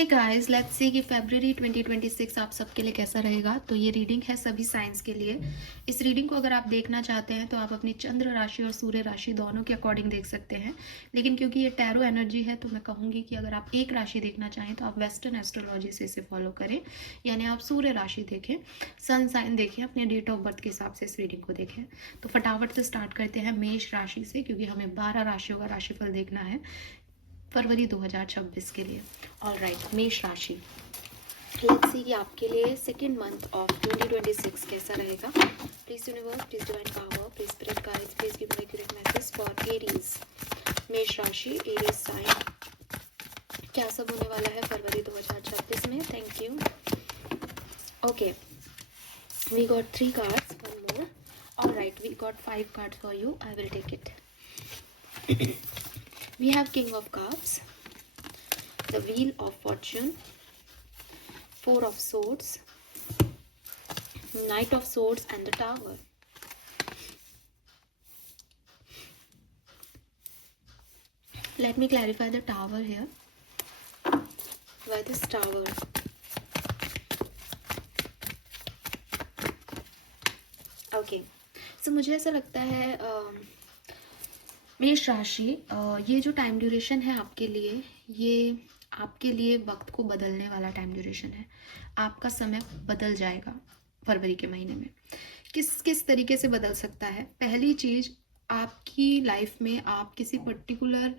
Hey guys, let's see कि फरवरी 2026 आप सबके लिए कैसा रहेगा। तो ये रीडिंग है सभी साइंस के लिए। इस रीडिंग को अगर आप देखना चाहते हैं तो आप अपनी चंद्र राशि और सूर्य राशि दोनों के अकॉर्डिंग देख सकते हैं। लेकिन क्योंकि ये टैरो एनर्जी है तो मैं कहूँगी कि अगर आप एक राशि देखना चाहें तो आप वेस्टर्न एस्ट्रोलॉजी से इसे फॉलो करें। यानी आप सूर्य राशि देखें, सन साइन देखें, अपने डेट ऑफ बर्थ के हिसाब से इस रीडिंग को देखें। तो फटाफट से स्टार्ट करते हैं मेष राशि से, क्योंकि हमें 12 राशियों का राशिफल देखना है फरवरी 2026 के लिए। ऑलराइट, मेष राशि, लेट्स सी कि आपके लिए सेकेंड मंथ ऑफ 2026 कैसा रहेगा। Please universe, please divine power, please spirit guides, please give me accurate message for Aries. मेष राशि, एरीज साइन, क्या सब होने वाला है फरवरी 2026 में। Thank you. Okay, we got 3 cards, one more. Alright, we got 5 cards for you. I will take it. We have King of Cups, the Wheel of Fortune, 4 of Swords, Knight of Swords and the Tower. Let me clarify the Tower here. Why this Tower? Okay, so मुझे ऐसा लगता है मेष राशि, ये जो time duration है आपके लिए, ये आपके लिए वक्त को बदलने वाला टाइम ड्यूरेशन है। आपका समय बदल जाएगा फरवरी के महीने में। किस किस तरीके से बदल सकता है? पहली चीज, आपकी लाइफ में आप किसी पर्टिकुलर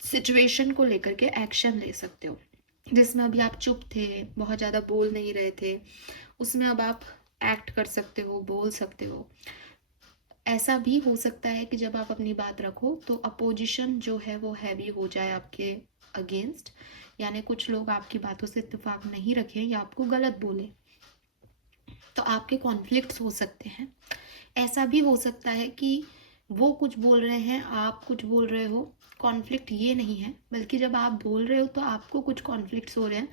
सिचुएशन को लेकर के एक्शन ले सकते हो। जिसमें अभी आप चुप थे, बहुत ज़्यादा बोल नहीं रहे थे, उसमें अब आप एक्ट कर सकते हो, बोल सकते हो। ऐसा भी हो सकता है कि जब आप अपनी बात रखो तो अपोजिशन जो है वो हैवी हो जाए आपके अगेंस्ट, यानी कुछ लोग आपकी बातों से इत्तेफाक नहीं रखें या आपको गलत बोले, तो आपके कॉन्फ्लिक्ट्स हो सकते हैं। ऐसा भी हो सकता है कि वो कुछ बोल रहे हैं, आप कुछ बोल रहे हो। कॉन्फ्लिक्ट ये नहीं है, बल्कि जब आप बोल रहे हो तो आपको कुछ कॉन्फ्लिक्ट्स हो रहे हैं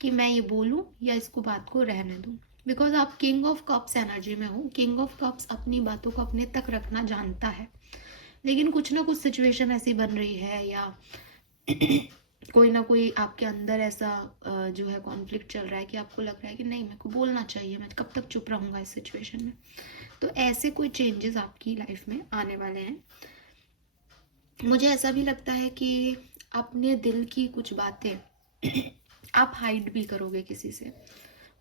कि मैं ये बोलूं या इसको बात को रहने दूं। बिकॉज आप किंग ऑफ कप्स एनर्जी में हो। किंग ऑफ कप्स अपनी बातों को अपने तक रखना जानता है, लेकिन कुछ ना कुछ सिचुएशन ऐसी बन रही है या कोई ना कोई आपके अंदर ऐसा जो है कॉन्फ्लिक्ट चल रहा है कि आपको लग रहा है कि नहीं, मेरे को बोलना चाहिए, मैं कब तक चुप रहूँगा इस सिचुएशन में। तो ऐसे कोई चेंजेस आपकी लाइफ में आने वाले हैं। मुझे ऐसा भी लगता है कि अपने दिल की कुछ बातें आप हाइड भी करोगे किसी से।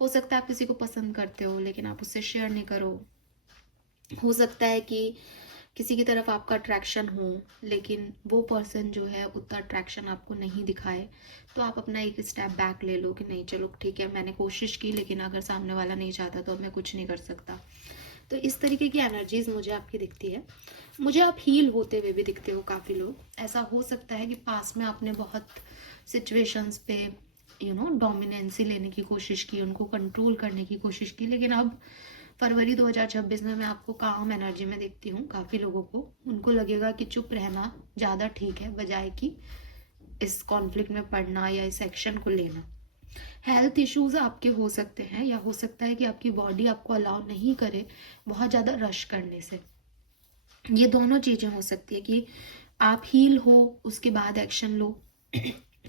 हो सकता है आप किसी को पसंद करते हो लेकिन आप उससे शेयर नहीं करो। हो सकता है कि किसी की तरफ आपका अट्रैक्शन हो लेकिन वो पर्सन जो है उतना अट्रैक्शन आपको नहीं दिखाए, तो आप अपना एक स्टेप बैक ले लो कि नहीं, चलो ठीक है, मैंने कोशिश की लेकिन अगर सामने वाला नहीं चाहता तो मैं कुछ नहीं कर सकता। तो इस तरीके की एनर्जीज मुझे आपकी दिखती है। मुझे आप हील होते हुए भी दिखते हो काफ़ी लोग। ऐसा हो सकता है कि पास में आपने बहुत सिचुएशंस पे डोमिनेंसी लेने की कोशिश की, उनको कंट्रोल करने की कोशिश की, लेकिन अब फरवरी 2026 में मैं आपको काम एनर्जी में देखती हूँ। काफ़ी लोगों को उनको लगेगा कि चुप रहना ज़्यादा ठीक है बजाय कि इस कॉन्फ्लिक्ट में पड़ना या इस एक्शन को लेना। हेल्थ इश्यूज आपके हो सकते हैं, या हो सकता है कि आपकी बॉडी आपको अलाउ नहीं करे बहुत ज़्यादा रश करने से। ये दोनों चीज़ें हो सकती है कि आप हील हो उसके बाद एक्शन लो,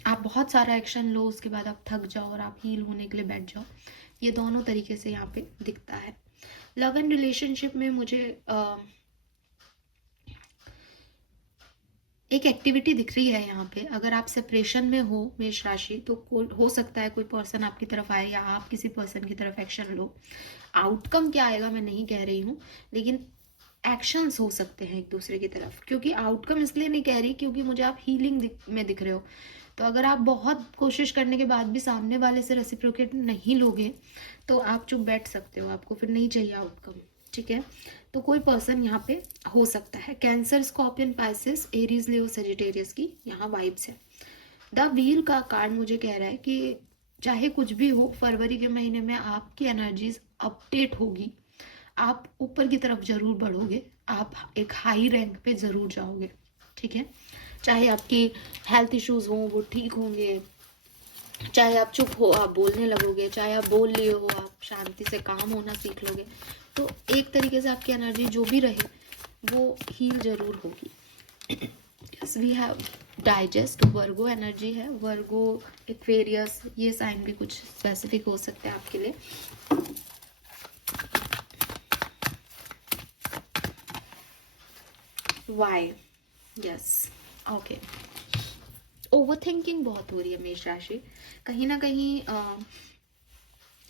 आप बहुत सारा एक्शन लो उसके बाद आप थक जाओ और आप हील होने के लिए बैठ जाओ। ये दोनों तरीके से यहाँ पे दिखता है। लव एंड रिलेशनशिप में मुझे एक एक्टिविटी दिख रही है यहाँ पे। अगर आप सेपरेशन में हो मेष राशि, तो हो सकता है कोई पर्सन आपकी तरफ आए या आप किसी पर्सन की तरफ एक्शन लो। आउटकम क्या आएगा मैं नहीं कह रही हूँ, लेकिन एक्शंस हो सकते हैं एक दूसरे की तरफ। क्योंकि आउटकम इसलिए नहीं कह रही क्योंकि मुझे आप हीलिंग में दिख रहे हो। तो अगर आप बहुत कोशिश करने के बाद भी सामने वाले से रेसिप्रोकेट नहीं लोगे तो आप चुप बैठ सकते हो, आपको फिर नहीं चाहिए आउटकम। ठीक है, तो कोई पर्सन यहाँ पे हो सकता है। कैंसर, स्कॉर्पियन, पाइसेस, एरीज, लियो, सेजिटेरियस की यहाँ वाइब्स है। द व्हील का कार्ड मुझे कह रहा है कि चाहे कुछ भी हो, फरवरी के महीने में आपकी एनर्जीज अपडेट होगी। आप ऊपर की तरफ जरूर बढ़ोगे, आप एक हाई रैंक पे जरूर जाओगे। ठीक है, चाहे आपकी हेल्थ इश्यूज हो वो ठीक होंगे, चाहे आप चुप हो आप बोलने लगोगे, चाहे आप बोल लिए हो आप शांति से काम होना सीख लोगे। तो एक तरीके से आपकी एनर्जी जो भी रहे वो हील जरूर होगी। Yes we have digest, Virgo energy है, वर्गो, एक्वेरियस, ये साइन भी कुछ स्पेसिफिक हो सकते हैं आपके लिए। Why, yes, okay. Overthinking बहुत हो रही है मेष राशि, कहीं ना कहीं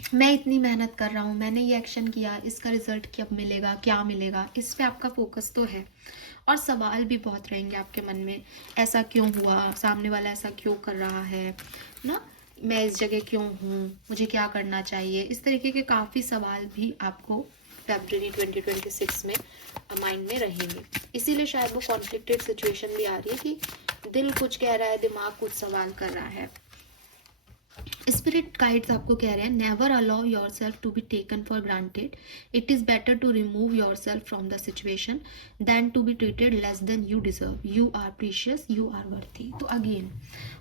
मैं इतनी मेहनत कर रहा हूँ, मैंने ये एक्शन किया, इसका रिजल्ट कब मिलेगा, क्या मिलेगा, इस पे आपका फोकस तो है। और सवाल भी बहुत रहेंगे आपके मन में, ऐसा क्यों हुआ, सामने वाला ऐसा क्यों कर रहा है ना, मैं इस जगह क्यों हूँ, मुझे क्या करना चाहिए, इस तरीके के काफ़ी सवाल भी आपको फरवरी 2026 में माइंड में रहेंगे। इसीलिए शायद वो कॉन्फ्लिक्टेड सिचुएशन भी आ रही है कि दिल कुछ कह रहा है, दिमाग कुछ सवाल कर रहा है। स्पिरिट गाइड्स आपको कह रहे हैं, never allow yourself to be taken for granted, it is better to remove yourself from the situation than to be treated less than you deserve, you are precious, you are worthy. तो again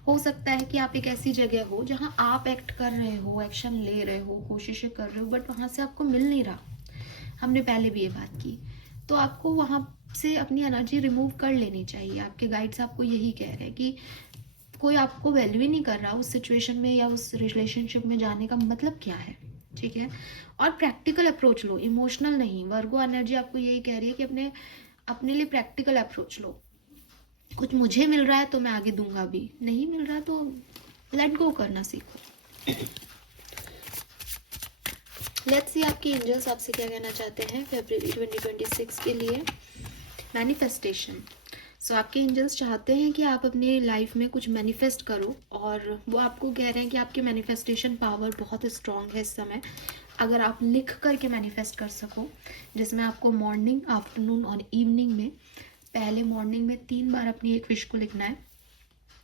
हो सकता है कि आप एक ऐसी जगह हो जहां आप एक्ट कर रहे हो, एक्शन ले रहे हो, कोशिशें कर रहे हो, बट वहां से आपको मिल नहीं रहा, हमने पहले भी ये बात की, तो आपको वहां से अपनी एनर्जी रिमूव कर लेनी चाहिए। आपके गाइड्स आपको यही कह रहे हैं कि कोई आपको वैल्यू ही नहीं कर रहा, उस सिचुएशन में या उस रिलेशनशिप में जाने का मतलब क्या है, ठीक है। और प्रैक्टिकल अप्रोच लो, इमोशनल नहीं। वर्गो एनर्जी आपको यही कह रही है कि अपने अपने लिए प्रैक्टिकल अप्रोच लो। कुछ मुझे मिल रहा है तो मैं आगे दूंगा भी, नहीं मिल रहा तो लेट गो करना सीखो। लेट्स सी आपके एंजल्स आपसे क्या कहना चाहते हैं फरवरी 2026 के लिए। मैनिफेस्टेशन। सो आपके एंजल्स चाहते हैं कि आप अपनी लाइफ में कुछ मैनिफेस्ट करो, और वो आपको कह रहे हैं कि आपकी मैनिफेस्टेशन पावर बहुत स्ट्रांग है इस समय। अगर आप लिख करके मैनिफेस्ट कर सको, जिसमें आपको मॉर्निंग, आफ्टरनून और इवनिंग में, पहले मॉर्निंग में 3 बार अपनी एक विश को लिखना है,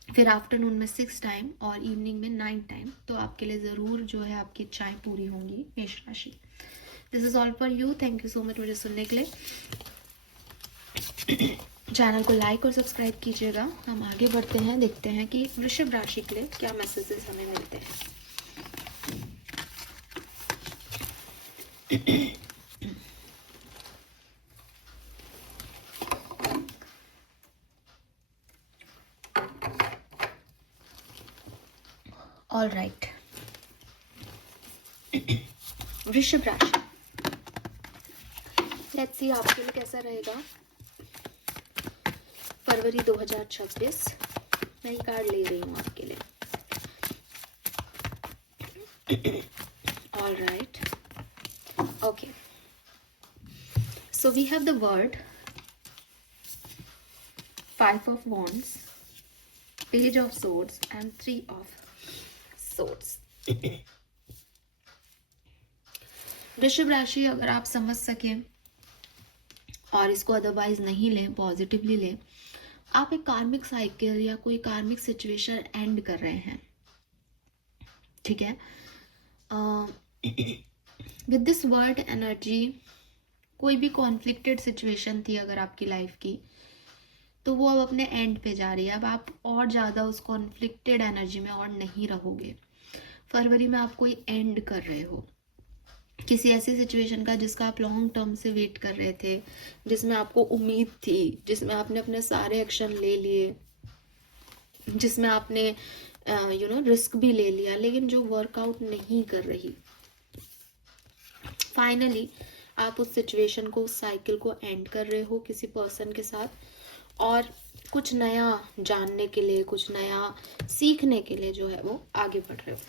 फिर आफ्टरनून में 6 टाइम और इवनिंग में 9 टाइम, तो आपके लिए ज़रूर जो है आपकी इच्छाएं पूरी होंगी मेष राशि। This is all for you. Thank you so much मुझे सुनने के लिए। चैनल को लाइक और सब्सक्राइब कीजिएगा। हम आगे बढ़ते हैं, देखते हैं कि वृषभ राशि के लिए क्या मैसेजेस हमें मिलते हैं। ऑल राइट, वृषभ राशि, लेट्स सी आपके लिए कैसा रहेगा फरवरी 2026। मैं ये कार्ड ले रही हूँ आपके लिए। All right, okay, so we have the word 5 of Wands, Page of Swords and 3 of Swords. वृषभ राशि, अगर आप समझ सकें और इसको अदरवाइज नहीं लें, पॉजिटिवली लें, आप एक कार्मिक साइकिल या कोई कार्मिक सिचुएशन एंड कर रहे हैं, ठीक है। विद दिस वर्ड एनर्जी, कोई भी कॉन्फ्लिक्टेड सिचुएशन थी अगर आपकी लाइफ की, तो वो अब अपने एंड पे जा रही है। अब आप और ज़्यादा उस कॉन्फ्लिक्टेड एनर्जी में और नहीं रहोगे। फरवरी में आप कोई एंड कर रहे हो किसी ऐसी सिचुएशन का जिसका आप लॉन्ग टर्म से वेट कर रहे थे, जिसमें आपको उम्मीद थी, जिसमें आपने अपने सारे एक्शन ले लिए, जिसमें आपने रिस्क भी ले लिया, लेकिन जो वर्कआउट नहीं कर रही। फाइनली आप उस सिचुएशन को, उस साइकिल को एंड कर रहे हो किसी पर्सन के साथ, और कुछ नया जानने के लिए, कुछ नया सीखने के लिए जो है वो आगे बढ़ रहे हो।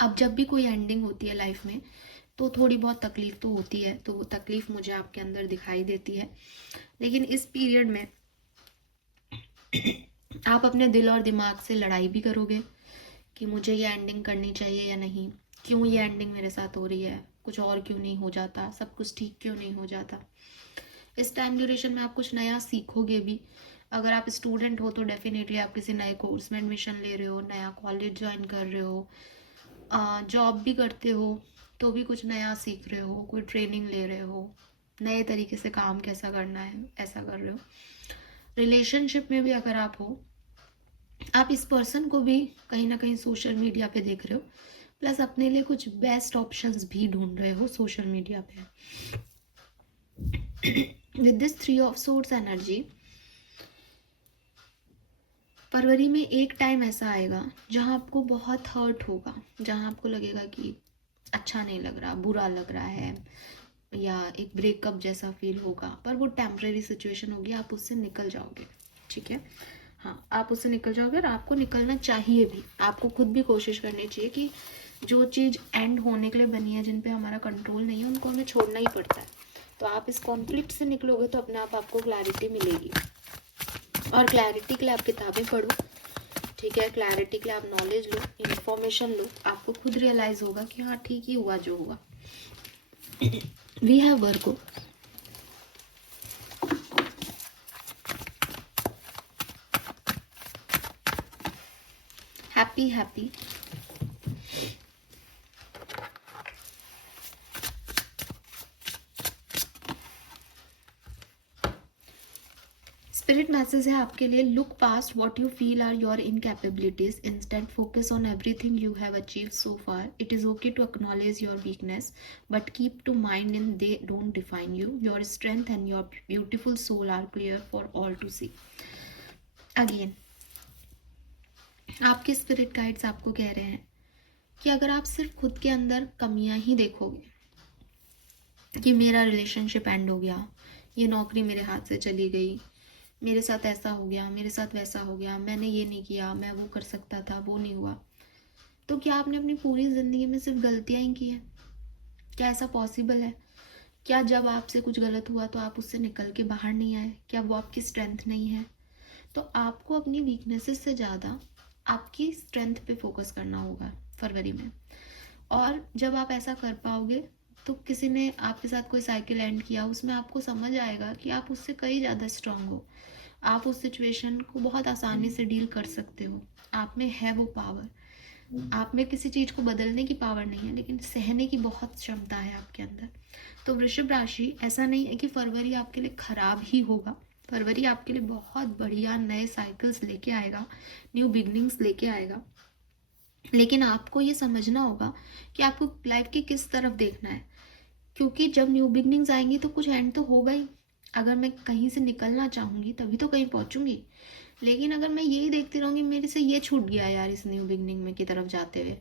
अब जब भी कोई एंडिंग होती है लाइफ में, तो थोड़ी बहुत तकलीफ तो होती है, तो वो तकलीफ मुझे आपके अंदर दिखाई देती है। लेकिन इस पीरियड में आप अपने दिल और दिमाग से लड़ाई भी करोगे कि मुझे ये एंडिंग करनी चाहिए या नहीं, क्यों ये एंडिंग मेरे साथ हो रही है, कुछ और क्यों नहीं हो जाता, सब कुछ ठीक क्यों नहीं हो जाता। इस टाइम ड्यूरेशन में आप कुछ नया सीखोगे भी। अगर आप स्टूडेंट हो तो डेफिनेटली आप किसी नए कोर्स में एडमिशन ले रहे हो, नया कॉलेज ज्वाइन कर रहे हो, जॉब भी करते हो तो भी कुछ नया सीख रहे हो, कोई ट्रेनिंग ले रहे हो, नए तरीके से काम कैसा करना है ऐसा कर रहे हो। रिलेशनशिप में भी अगर आप हो, आप इस पर्सन को भी कहीं ना कहीं सोशल मीडिया पे देख रहे हो, प्लस अपने लिए कुछ बेस्ट ऑप्शंस भी ढूंढ रहे हो सोशल मीडिया पे। With this 3 of Swords energy, फरवरी में एक टाइम ऐसा आएगा जहाँ आपको बहुत हर्ट होगा, जहाँ आपको लगेगा कि अच्छा नहीं लग रहा, बुरा लग रहा है, या एक ब्रेकअप जैसा फील होगा, पर वो टेम्परेरी सिचुएशन होगी, आप उससे निकल जाओगे। ठीक है, हाँ, आप उससे निकल जाओगे और आपको निकलना चाहिए भी। आपको खुद भी कोशिश करनी चाहिए कि जो चीज़ एंड होने के लिए बनी है, जिन पे हमारा कंट्रोल नहीं है, उनको हमें छोड़ना ही पड़ता है। तो आप इस कॉन्फ्लिक्ट से निकलोगे तो अपने आप आपको क्लैरिटी मिलेगी। और क्लैरिटी के लिए आप किताबें पढ़ो, ठीक है, क्लैरिटी के लिए आप नॉलेज लो, इन्फॉर्मेशन लो, आपको खुद रियलाइज होगा कि हाँ ठीक ही हुआ जो हुआ। We have Virgo. Happy happy spirit message है आपके लिए, look past what you feel are your incapabilities, instead focus on everything you have achieved so far. It is okay to acknowledge your weakness but keep to mind in they don't define you. Your strength and your beautiful soul are clear for all to see. Again आपके spirit guides आपको कह रहे हैं कि अगर आप सिर्फ खुद के अंदर कमियां ही देखोगे कि मेरा रिलेशनशिप एंड हो गया, ये नौकरी मेरे हाथ से चली गई, मेरे साथ ऐसा हो गया, मेरे साथ वैसा हो गया, मैंने ये नहीं किया, मैं वो कर सकता था, वो नहीं हुआ, तो क्या आपने अपनी पूरी ज़िंदगी में सिर्फ गलतियां ही की हैं? क्या ऐसा पॉसिबल है? क्या जब आपसे कुछ गलत हुआ तो आप उससे निकल के बाहर नहीं आए? क्या वो आपकी स्ट्रेंथ नहीं है? तो आपको अपनी वीकनेसेस से ज़्यादा आपकी स्ट्रेंथ पे फोकस करना होगा फरवरी में। और जब आप ऐसा कर पाओगे तो किसी ने आपके साथ कोई साइकिल एंड किया, उसमें आपको समझ आएगा कि आप उससे कई ज़्यादा स्ट्रांग हो, आप उस सिचुएशन को बहुत आसानी से डील कर सकते हो, आप में है वो पावर। आप में किसी चीज़ को बदलने की पावर नहीं है, लेकिन सहने की बहुत क्षमता है आपके अंदर। तो वृषभ राशि, ऐसा नहीं है कि फरवरी आपके लिए खराब ही होगा, फरवरी आपके लिए बहुत बढ़िया नए साइकिल्स लेके आएगा, न्यू बिगनिंग्स लेके आएगा। लेकिन आपको ये समझना होगा कि आपको लाइफ की किस तरफ देखना है, क्योंकि जब न्यू बिगनिंग्स आएंगी तो कुछ एंड तो होगा ही। अगर मैं कहीं से निकलना चाहूँगी तभी तो कहीं पहुँचूंगी, लेकिन अगर मैं यही देखती रहूँगी मेरे से ये छूट गया यार इस न्यू बिगनिंग में की तरफ जाते हुए,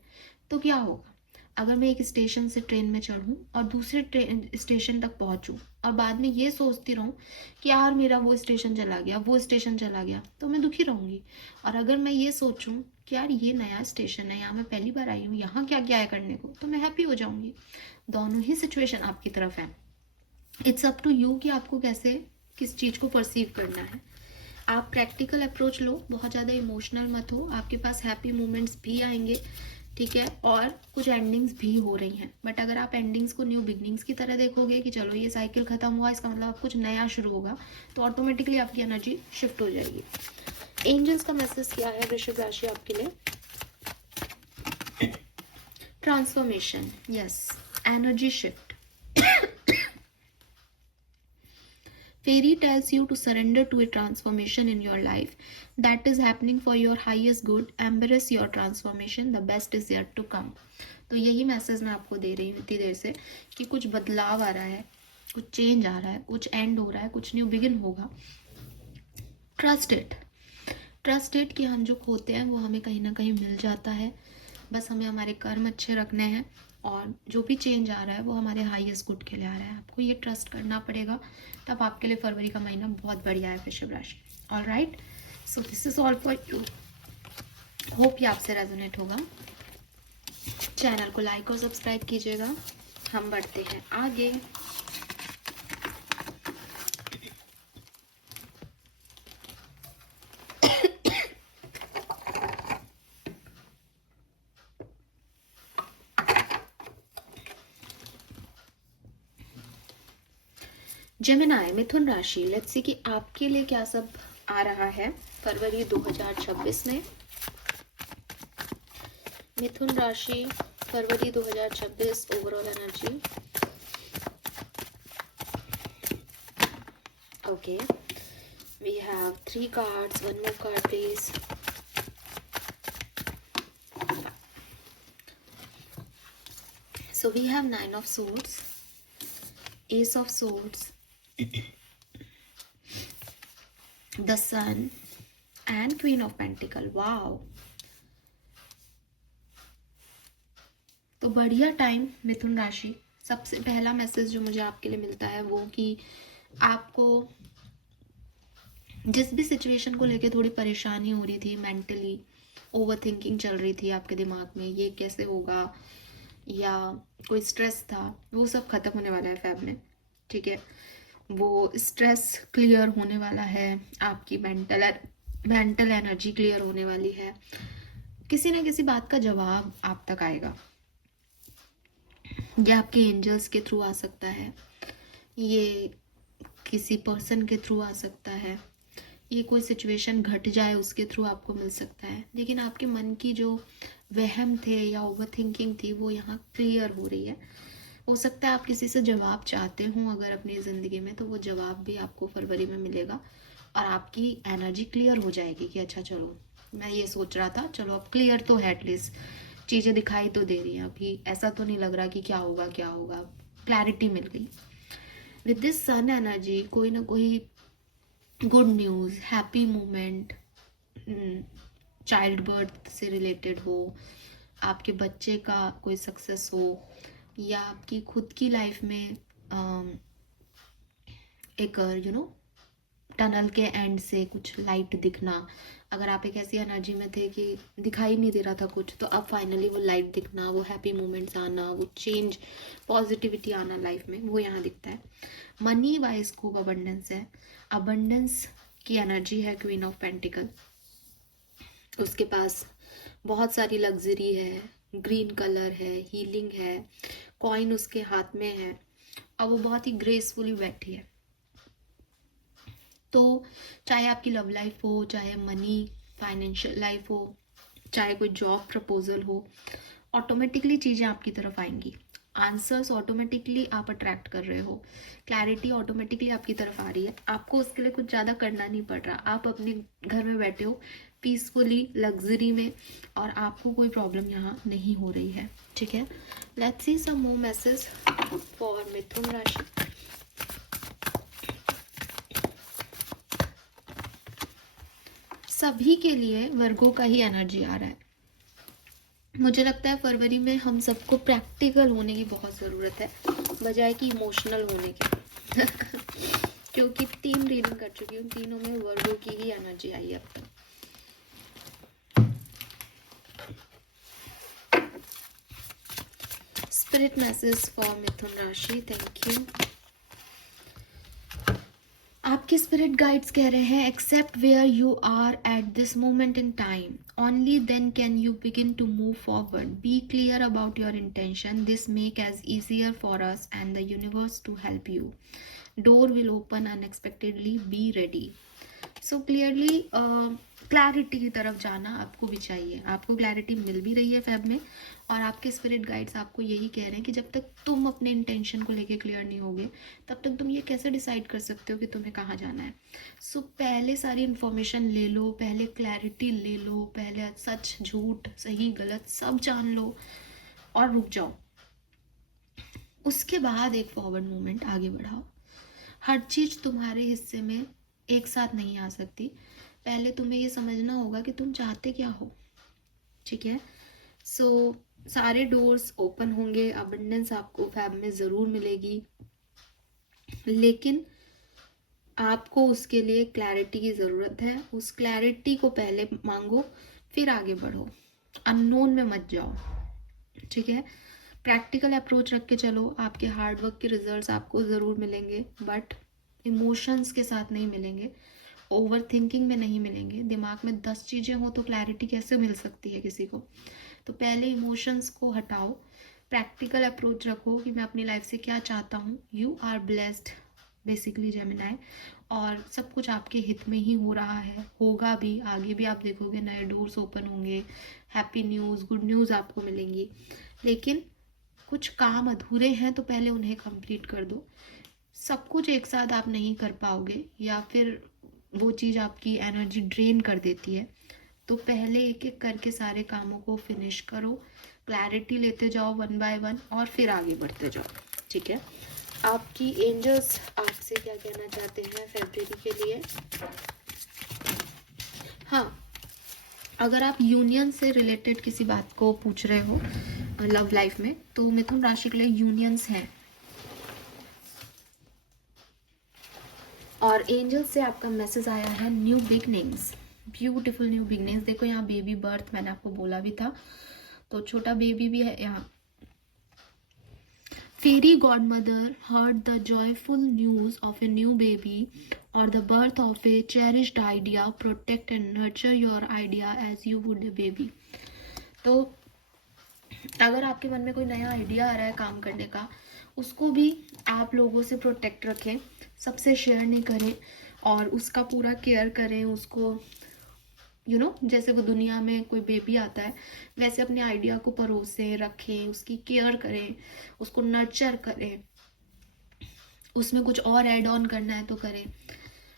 तो क्या होगा? अगर मैं एक स्टेशन से ट्रेन में चढ़ूँ और दूसरे ट्रेन स्टेशन तक पहुँचूँ और बाद में ये सोचती रहूँ कि यार मेरा वो स्टेशन चला गया, वो स्टेशन चला गया, तो मैं दुखी रहूँगी। और अगर मैं ये सोचूँ कि यार ये नया स्टेशन है, यहाँ मैं पहली बार आई हूँ, यहाँ क्या क्या है करने को, तो मैं हैप्पी हो जाऊँगी। दोनों ही सिचुएशन आपकी तरफ है। इट्स अप टू यू कि आपको कैसे किस चीज़ को परसीव करना है। आप प्रैक्टिकल अप्रोच लो, बहुत ज़्यादा इमोशनल मत हो, आपके पास हैप्पी मोमेंट्स भी आएंगे, ठीक है, और कुछ एंडिंग्स भी हो रही हैं। बट अगर आप एंडिंग्स को न्यू बिगनिंग्स की तरह देखोगे कि चलो ये साइकिल खत्म हुआ, इसका मतलब अब कुछ नया शुरू होगा, तो ऑटोमेटिकली आपकी एनर्जी शिफ्ट हो जाएगी। एंजल्स का मैसेज क्या है वृषभ राशि आपके लिए? Transformation, yes, energy shift. Fairy tells you to surrender to a transformation in your life that is happening for your highest good. Embrace your transformation. The best is yet to come. तो यही message मैं आपको दे रही हूँ इतनी देर से कि कुछ बदलाव आ रहा है, कुछ चेंज आ रहा है, कुछ एंड हो रहा है, कुछ न्यू बिगिन होगा। ट्रस्ट इट, ट्रस्ट इट कि हम जो खोते हैं वो हमें कहीं ना कहीं मिल जाता है। बस हमें हमारे कर्म अच्छे रखने हैं और जो भी चेंज आ रहा है वो हमारे हाईएस्ट गुड के लिए आ रहा है। आपको ये ट्रस्ट करना पड़ेगा, तब आपके लिए फरवरी का महीना बहुत बढ़िया है वृषभ राशि। All right, so this is all for you. Hope ये आपसे रेजोनेट होगा। चैनल को लाइक और सब्सक्राइब कीजिएगा। हम बढ़ते हैं आगे। जेमिनाई, मिथुन राशि, लेट्स सी कि आपके लिए क्या सब आ रहा है फरवरी 2026 में। मिथुन राशि, फरवरी 2026 overall energy. Okay, we have 3 cards, 1 more card please. So we have 9 of Swords, Ace of Swords, the Sun, and queen of pentacle. Wow, तो बढ़िया टाइम मिथुन राशि। सबसे पहला मैसेज जो मुझे आपके लिए मिलता है वो कि आपको जिस भी सिचुएशन को लेके थोड़ी परेशानी हो रही थी, मेंटली ओवर थिंकिंग चल रही थी आपके दिमाग में, ये कैसे होगा, या कोई स्ट्रेस था, वो सब खत्म होने वाला है फैब में। ठीक है, वो स्ट्रेस क्लियर होने वाला है, आपकी मेंटल एनर्जी क्लियर होने वाली है, किसी ना किसी बात का जवाब आप तक आएगा। ये आपके एंजल्स के थ्रू आ सकता है, ये किसी पर्सन के थ्रू आ सकता है, ये कोई सिचुएशन घट जाए उसके थ्रू आपको मिल सकता है। लेकिन आपके मन की जो वहम थे या ओवर थिंकिंग थी वो यहाँ क्लियर हो रही है। हो सकता है आप किसी से जवाब चाहते हो अगर अपनी ज़िंदगी में, तो वो जवाब भी आपको फरवरी में मिलेगा और आपकी एनर्जी क्लियर हो जाएगी कि अच्छा चलो मैं ये सोच रहा था, चलो अब क्लियर तो है, एटलीस्ट चीज़ें दिखाई तो दे रही हैं, अभी ऐसा तो नहीं लग रहा कि क्या होगा क्या होगा, क्लैरिटी मिल गई। विद दिस सन एनर्जी कोई ना कोई good news, happy moment, child birth से रिलेटेड हो, आपके बच्चे का कोई सक्सेस हो, या आपकी खुद की लाइफ में एक टनल के एंड से कुछ लाइट दिखना। अगर आप एक ऐसी एनर्जी में थे कि दिखाई नहीं दे रहा था कुछ, तो अब फाइनली वो लाइट दिखना, वो हैप्पी मोमेंट्स आना, वो चेंज, पॉजिटिविटी आना लाइफ में, वो यहाँ दिखता है। मनी वाइज खूब अबंडेंस है, अबंडेंस की एनर्जी है क्वीन ऑफ पेंटिकल। उसके पास बहुत सारी लग्जरी है, ग्रीन कलर है, हीलिंग है, कॉइन उसके हाथ में है और वो बहुत ही ग्रेसफुली बैठी है। तो चाहे आपकी लव लाइफ हो, चाहे मनी फाइनेंशियल लाइफ हो, चाहे कोई जॉब प्रपोजल हो, ऑटोमेटिकली चीज़ें आपकी तरफ आएंगी, आंसर्स ऑटोमेटिकली आप अट्रैक्ट कर रहे हो, क्लैरिटी ऑटोमेटिकली आपकी तरफ आ रही है। आपको उसके लिए कुछ ज़्यादा करना नहीं पड़ रहा, आप अपने घर में बैठे हो पीसफुली, लग्जरी में, और आपको कोई प्रॉब्लम यहाँ नहीं हो रही है। ठीक है, let's see some more message for मिथुन राशि। सभी के लिए वर्गों का ही एनर्जी आ रहा है। मुझे लगता है फरवरी में हम सबको प्रैक्टिकल होने की बहुत ज़रूरत है बजाय कि इमोशनल होने के क्योंकि 3 रीडिंग कर चुकी हूँ, तीनों में वर्गों की ही एनर्जी आई है अब तक। स्पिरिट मैसेज फॉर मिथुन राशि, थैंक यू। आपके स्पिरिट गाइड्स कह रहे हैं accept where you are at this moment in time, only then can you begin to move forward. Be clear about your intention. This make as easier for us and the universe to help you. Door will open unexpectedly. Be ready. So clearly clarity की तरफ जाना आपको भी चाहिए। आपको clarity मिल भी रही है फेब में, और आपके स्पिरिट गाइड्स आपको यही कह रहे हैं कि जब तक तुम अपने इंटेंशन को लेके क्लियर नहीं होगे तब तक तुम ये कैसे डिसाइड कर सकते हो कि तुम्हें कहाँ जाना है। सो पहले सारी इन्फॉर्मेशन ले लो, पहले क्लैरिटी ले लो, पहले सच झूठ सही गलत सब जान लो और रुक जाओ। उसके बाद एक फॉरवर्ड मूवमेंट आगे बढ़ाओ। हर चीज़ तुम्हारे हिस्से में एक साथ नहीं आ सकती, पहले तुम्हें ये समझना होगा कि तुम चाहते क्या हो। ठीक है, सो सारे डोर्स ओपन होंगे, अबंडेंस आपको फैब में ज़रूर मिलेगी, लेकिन आपको उसके लिए क्लैरिटी की ज़रूरत है। उस क्लैरिटी को पहले मांगो, फिर आगे बढ़ो, अननोन में मत जाओ। ठीक है, प्रैक्टिकल अप्रोच रख के चलो, आपके हार्ड वर्क के रिजल्ट्स आपको ज़रूर मिलेंगे, बट इमोशंस के साथ नहीं मिलेंगे, ओवर थिंकिंग में नहीं मिलेंगे। दिमाग में 10 चीज़ें हो तो क्लैरिटी कैसे मिल सकती है किसी को। तो पहले इमोशंस को हटाओ, प्रैक्टिकल अप्रोच रखो कि मैं अपनी लाइफ से क्या चाहता हूँ। You are blessed basically Gemini, और सब कुछ आपके हित में ही हो रहा है, होगा भी, आगे भी आप देखोगे नए डोर्स ओपन होंगे, हैप्पी न्यूज़ गुड न्यूज़ आपको मिलेंगी। लेकिन कुछ काम अधूरे हैं तो पहले उन्हें कंप्लीट कर दो। सब कुछ एक साथ आप नहीं कर पाओगे या फिर वो चीज़ आपकी एनर्जी ड्रेन कर देती है, तो पहले एक एक करके सारे कामों को फिनिश करो, क्लैरिटी लेते जाओ 1 बाय 1 और फिर आगे बढ़ते जाओ। ठीक है, आपकी एंजल्स आपसे क्या कहना चाहते हैं फरवरी के लिए। हाँ, अगर आप यूनियन से रिलेटेड किसी बात को पूछ रहे हो लव लाइफ में, तो मिथुन राशि के लिए यूनियंस हैं। और एंजल से आपका मैसेज आया है new beginnings, beautiful new beginnings. देखो यहाँ बेबी बर्थ मैंने आपको बोला भी था, तो छोटा बेबी भी है यहाँ। Fairy godmother heard the joyful news of a new baby or the birth of a cherished idea. Protect and nurture your idea as you would a baby. तो अगर आपके मन में कोई नया आइडिया आ रहा है काम करने का, उसको भी आप लोगों से प्रोटेक्ट रखें, सबसे शेयर नहीं करें और उसका पूरा केयर करें। उसको जैसे वो दुनिया में कोई बेबी आता है वैसे अपने आइडिया को परोसें, रखें, उसकी केयर करें, उसको नर्चर करें, उसमें कुछ और ऐड ऑन करना है तो करें,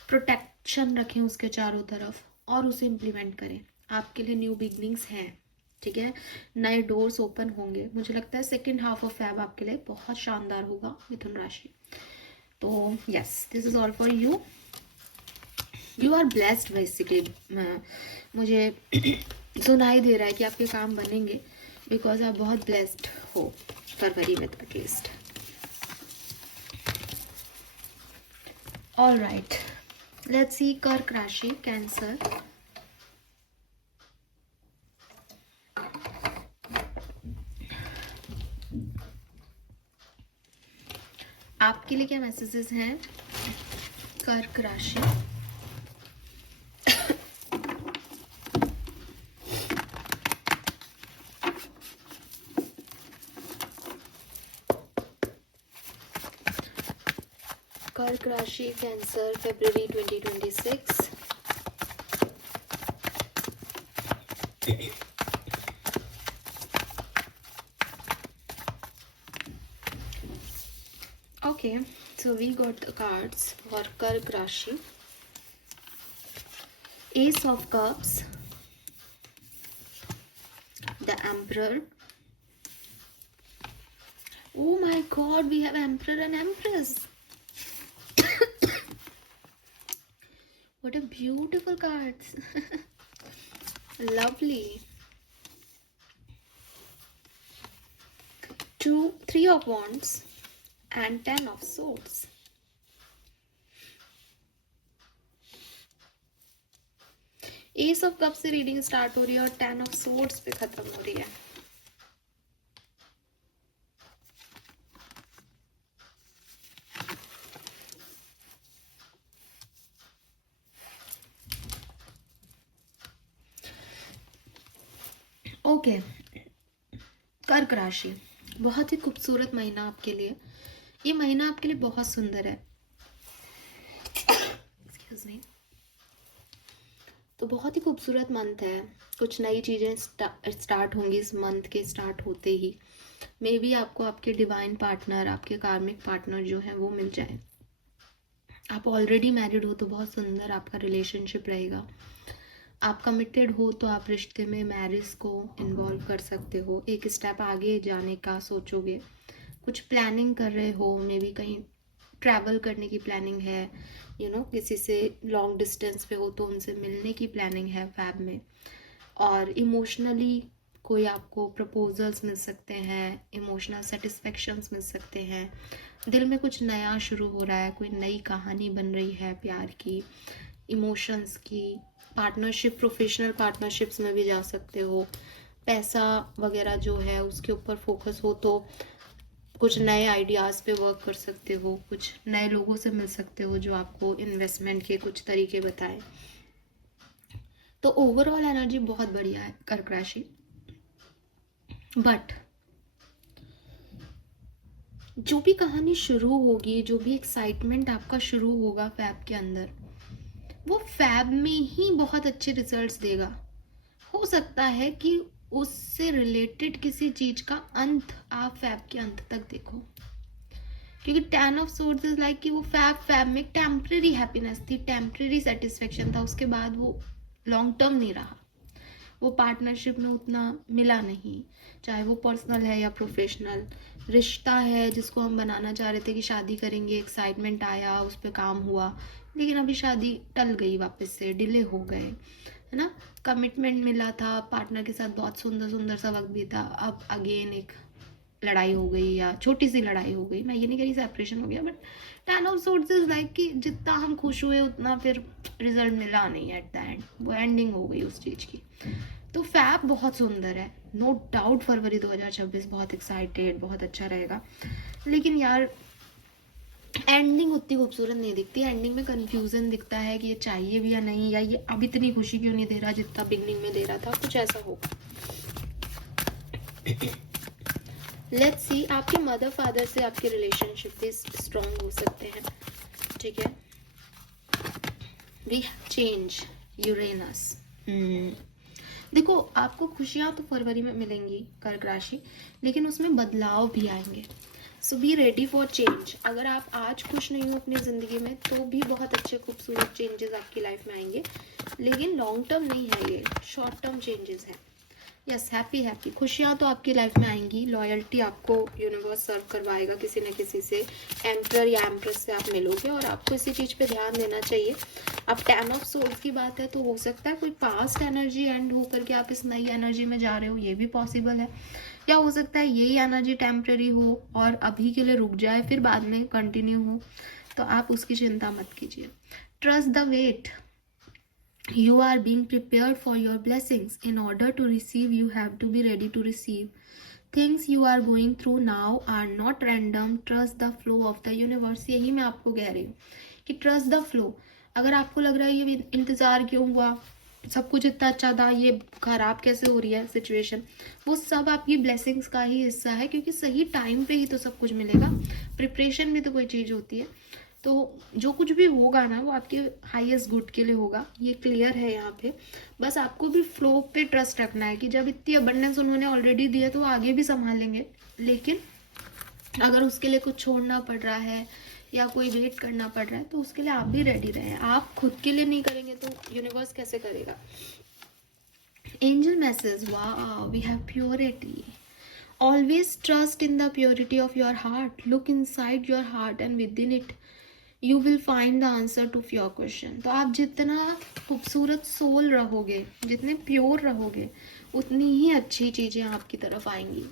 प्रोटेक्शन रखें उसके चारों तरफ और उसे इम्प्लीमेंट करें। आपके लिए न्यू बिगनिंग्स हैं, ठीक है, नए डोर्स ओपन होंगे। मुझे लगता है सेकेंड हाफ ऑफ फैब आपके लिए बहुत शानदार होगा मिथुन राशि। तो yes, this is all for you. You are blessed basically. मुझे सुनाई दे रहा है कि आपके काम बनेंगे, बिकॉज आप बहुत ब्लेस्ड हो फरवरी में at least. All right, let's see कर्क राशि, कैंसर। आपके लिए क्या मैसेजेस हैं कर्क राशि? कर्क राशि, cancer, February 2026। Okay, so we got the cards for Kark Rashi. Ace of Cups, the Emperor. Oh my God, we have Emperor and Empress. What a beautiful cards. Lovely. 3 of Wands and 10 of Swords. S of cup से reading start हो रही है और 10 of swords पे खत्म हो रही है। ओके, कर्क राशि, बहुत ही खूबसूरत महीना आपके लिए। ये महीना आपके लिए बहुत सुंदर है। Excuse me. तो बहुत ही खूबसूरत मंथ है, कुछ नई चीज़ें स्टार्ट होंगी इस मंथ के स्टार्ट होते ही। मे बी आपको आपके डिवाइन पार्टनर, आपके कार्मिक पार्टनर जो है वो मिल जाए। आप ऑलरेडी मैरिड हो तो बहुत सुंदर आपका रिलेशनशिप रहेगा। आप कमिटेड हो तो आप रिश्ते में मैरिज को इन्वॉल्व कर सकते हो, एक स्टेप आगे जाने का सोचोगे। कुछ प्लानिंग कर रहे हो, मे बी कहीं ट्रैवल करने की प्लानिंग है, किसी से लॉन्ग डिस्टेंस पे हो तो उनसे मिलने की प्लानिंग है फैब में। और इमोशनली कोई आपको प्रपोजल्स मिल सकते हैं, इमोशनल सेटिस्फेक्शंस मिल सकते हैं, दिल में कुछ नया शुरू हो रहा है, कोई नई कहानी बन रही है प्यार की, इमोशंस की। पार्टनरशिप, प्रोफेशनल पार्टनरशिप्स में भी जा सकते हो। पैसा वगैरह जो है उसके ऊपर फोकस हो तो कुछ नए आइडियाज़ पे वर्क कर सकते हो, कुछ नए लोगों से मिल सकते हो जो आपको इन्वेस्टमेंट के कुछ तरीके बताएं। तो ओवरऑल एनर्जी बहुत बढ़िया है कर्क राशि। बट जो भी कहानी शुरू होगी, जो भी एक्साइटमेंट आपका शुरू होगा फैब के अंदर, वो फैब में ही बहुत अच्छे रिजल्ट्स देगा। हो सकता है कि उससे रिलेटेड किसी चीज का अंत आप फैब के अंत तक देखो, क्योंकि 10 ऑफ सोर्ड्स इज लाइक कि वो फैब में टेम्परेरी हैप्पीनेस थी, टेम्परेरी सेटिस्फेक्शन था, उसके बाद वो लॉन्ग टर्म नहीं रहा, वो पार्टनरशिप में उतना मिला नहीं, चाहे वो पर्सनल है या प्रोफेशनल रिश्ता है जिसको हम बनाना चाह रहे थे कि शादी करेंगे, एक्साइटमेंट आया, उस पर काम हुआ, लेकिन अभी शादी टल गई, वापस से डिले हो गए, है ना। कमिटमेंट मिला था, पार्टनर के साथ बहुत सुंदर सुंदर सा वक्त बीता, अब अगेन एक लड़ाई हो गई या छोटी सी लड़ाई हो गई, मैं ये नहीं कह रही सेपरेशन हो गया, but ten of swords is like कि जितना हम खुश हुए उतना फिर रिजल्ट मिला नहीं एट द एंड, वो एंडिंग हो गई उस चीज़ की। तो फैब बहुत सुंदर है, नो डाउट फरवरी 2026 बहुत एक्साइटेड, बहुत अच्छा रहेगा, लेकिन यार एंडिंग उतनी खूबसूरत नहीं दिखती। एंडिंग में कंफ्यूजन दिखता है कि ये चाहिए भी या नहीं, या ये अब इतनी खुशी क्यों नहीं दे रहा जितना बिगनिंग में दे रहा था, कुछ ऐसा होगा। लेट्स सी, आपके मदर फादर से आपके रिलेशनशिप भी स्ट्रॉन्ग हो सकते हैं, ठीक है। We change Uranus. देखो, आपको खुशियाँ तो फरवरी में मिलेंगी कर्क राशि, लेकिन उसमें बदलाव भी आएंगे। सो बी रेडी फॉर चेंज। अगर आप आज खुश नहीं हो अपनी ज़िंदगी में तो भी बहुत अच्छे खूबसूरत चेंजेस आपकी लाइफ में आएंगे, लेकिन लॉन्ग टर्म नहीं है, ये शॉर्ट टर्म चेंजेस हैं। यस, हैप्पी खुशियाँ तो आपकी लाइफ में आएंगी, लॉयल्टी आपको यूनिवर्स सर्व करवाएगा किसी न किसी से, एम्प्रर या एम्प्रेस से आप मिलोगे, और आपको इसी चीज़ पे ध्यान देना चाहिए। अब 10 ऑफ सोल्स की बात है तो हो सकता है कोई पास्ट एनर्जी एंड होकर के आप इस नई एनर्जी में जा रहे हो, ये भी पॉसिबल है, या हो सकता है यही एनर्जी टेम्परेरी हो और अभी के लिए रुक जाए फिर बाद में कंटिन्यू हो, तो आप उसकी चिंता मत कीजिए। Trust the wait, you are being prepared for your blessings. In order to receive, you have to be ready to receive. Things you are going through now are not random. Trust the flow of the universe. यही मैं आपको कह रही हूँ कि trust the flow. अगर आपको लग रहा है ये इंतज़ार क्यों हुआ, सब कुछ इतना अच्छा था, ये खराब कैसे हो रही है सिचुएशन, वो सब आपकी ब्लेसिंग्स का ही हिस्सा है, क्योंकि सही टाइम पे ही तो सब कुछ मिलेगा। प्रिपरेशन में तो कोई चीज़ होती है, तो जो कुछ भी होगा ना वो आपके हाईएस्ट गुड के लिए होगा, ये क्लियर है यहाँ पे। बस आपको भी फ्लो पे ट्रस्ट रखना है कि जब इतनी अबंडेंस उन्होंने ऑलरेडी दी है तो आगे भी संभालेंगे, लेकिन अगर उसके लिए कुछ छोड़ना पड़ रहा है या कोई वेट करना पड़ रहा है तो उसके लिए आप भी रेडी रहें। आप खुद के लिए नहीं करेंगे तो यूनिवर्स कैसे करेगा। एंजल मैसेज, वाह, we have purity. Always trust in the purity of your heart. Look inside your heart and within it you will find the answer to your question. तो आप जितना खूबसूरत सोल रहोगे, जितने प्योर रहोगे, उतनी ही अच्छी चीज़ें आपकी तरफ आएंगी।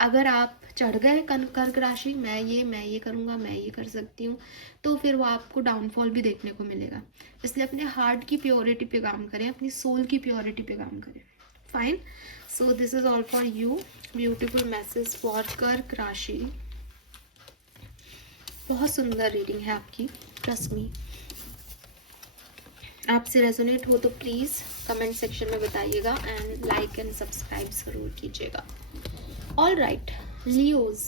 अगर आप चढ़ गए कर्क राशि, मैं ये करूँगा, मैं ये कर सकती हूँ, तो फिर वो आपको डाउनफॉल भी देखने को मिलेगा। इसलिए अपने हार्ट की प्योरिटी पे काम करें, अपनी सोल की प्योरिटी पे काम करें। Fine, so this is all for you. Beautiful message for कर्क राशि। बहुत सुंदर रीडिंग है आपकी, ट्रस्ट मी। आपसे रेजोनेट हो तो प्लीज़ कमेंट सेक्शन में बताइएगा एंड लाइक एंड सब्सक्राइब ज़रूर कीजिएगा। All right Leos,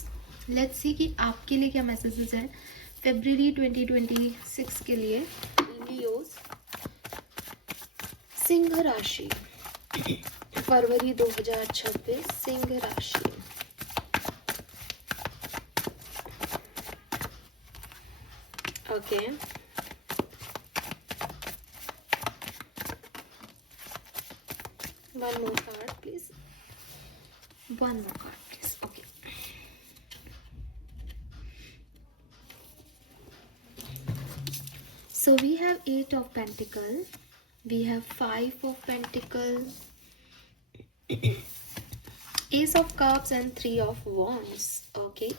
let's see कि आपके लिए क्या मैसेजेस हैं फरवरी 2026 के लिए। लियोज, सिंह राशि, फरवरी 2026, सिंह राशि। Okay, one more card please, one more card please. Okay, so we have 8 of Pentacle, we have 5 of Pentacle, Ace of Cups and 3 of Wands. Okay,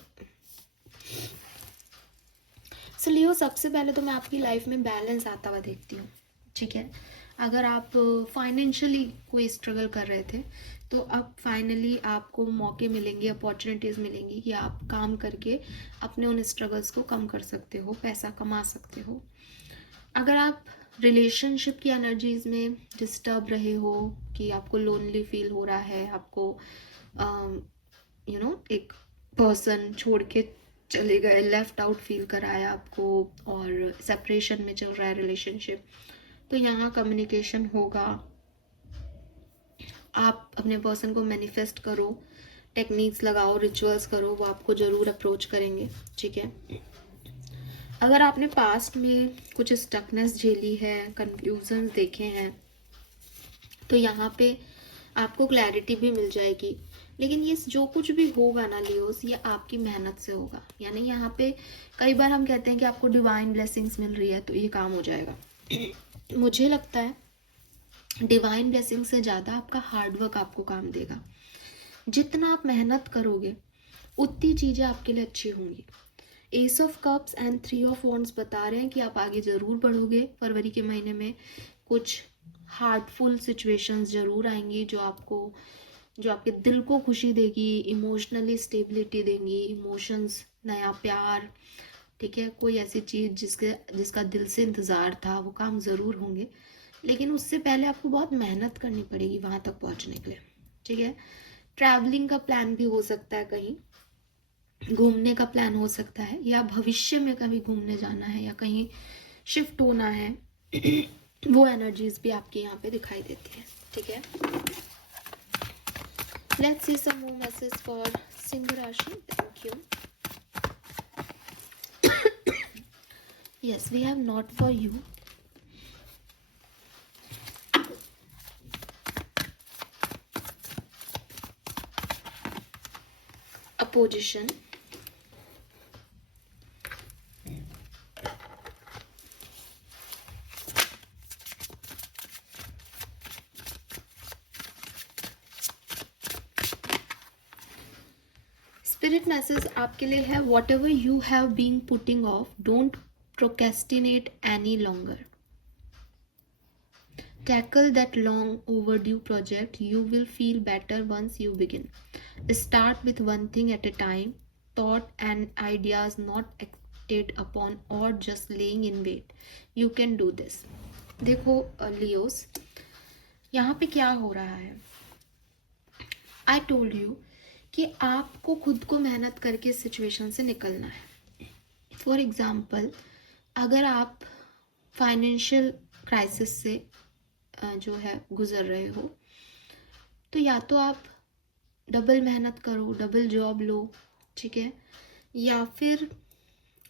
so लियो, सबसे पहले तो मैं आपकी लाइफ में बैलेंस आता हुआ देखती हूँ, ठीक है। अगर आप फाइनेंशियली कोई स्ट्रगल कर रहे थे तो अब फाइनली आपको मौके मिलेंगे, अपॉर्चुनिटीज़ मिलेंगी कि आप काम करके अपने उन स्ट्रगल्स को कम कर सकते हो, पैसा कमा सकते हो। अगर आप रिलेशनशिप की एनर्जीज में डिस्टर्ब रहे हो कि आपको लोनली फील हो रहा है, आपको एक पर्सन छोड़ के चले गए, लेफ्ट आउट फील कराया आपको, और सेपरेशन में चल रहा है रिलेशनशिप, तो यहाँ कम्युनिकेशन होगा। आप अपने पर्सन को मैनिफेस्ट करो, टेक्निक्स लगाओ, रिचुअल्स करो, वो आपको ज़रूर अप्रोच करेंगे, ठीक है। अगर आपने पास्ट में कुछ स्टकनेस झेली है, कंफ्यूजन देखे हैं, तो यहाँ पे आपको क्लैरिटी भी मिल जाएगी। लेकिन ये जो कुछ भी होगा ना लियोस, ये आपकी मेहनत से होगा। यानी यहाँ पे कई बार हम कहते हैं कि आपको डिवाइन ब्लेसिंग्स मिल रही है तो ये काम हो जाएगा। मुझे लगता है डिवाइन ब्लेसिंग से ज़्यादा आपका हार्डवर्क आपको काम देगा। जितना आप मेहनत करोगे उतनी चीज़ें आपके लिए अच्छी होंगी। S of cups and 3 of wands बता रहे हैं कि आप आगे ज़रूर बढ़ोगे। फरवरी के महीने में कुछ हार्टफुल सिचुएशंस ज़रूर आएंगी जो आपके दिल को खुशी देगी, इमोशनली स्टेबिलिटी देंगी, इमोशंस, नया प्यार, ठीक है, कोई ऐसी चीज़ जिसका दिल से इंतज़ार था, वो काम ज़रूर होंगे। लेकिन उससे पहले आपको बहुत मेहनत करनी पड़ेगी वहाँ तक पहुँचने के लिए, ठीक है। ट्रैवलिंग का प्लान भी हो सकता है, कहीं घूमने का प्लान हो सकता है, या भविष्य में कभी घूमने जाना है या कहीं शिफ्ट होना है। वो एनर्जीज भी आपके यहाँ पे दिखाई देती है, ठीक है। Let's see some more message for Singh राशि। Thank you. Yes, we have not for you. Opposition, spirit message आपके लिए है, whatever you have been putting off, don't procrastinate any longer, tackle that long overdue project. You will feel better once you begin. Start with one thing at a time. Thought and ideas not acted upon or just laying in wait. You can do this. देखो Leos, यहाँ पे क्या हो रहा है, I told you कि आपको खुद को मेहनत करके इस सिचुएशन से निकलना है। फॉर एग्जाम्पल, अगर आप फाइनेंशियल क्राइसिस से जो है गुजर रहे हो, तो या तो आप डबल मेहनत करो, डबल जॉब लो, ठीक है, या फिर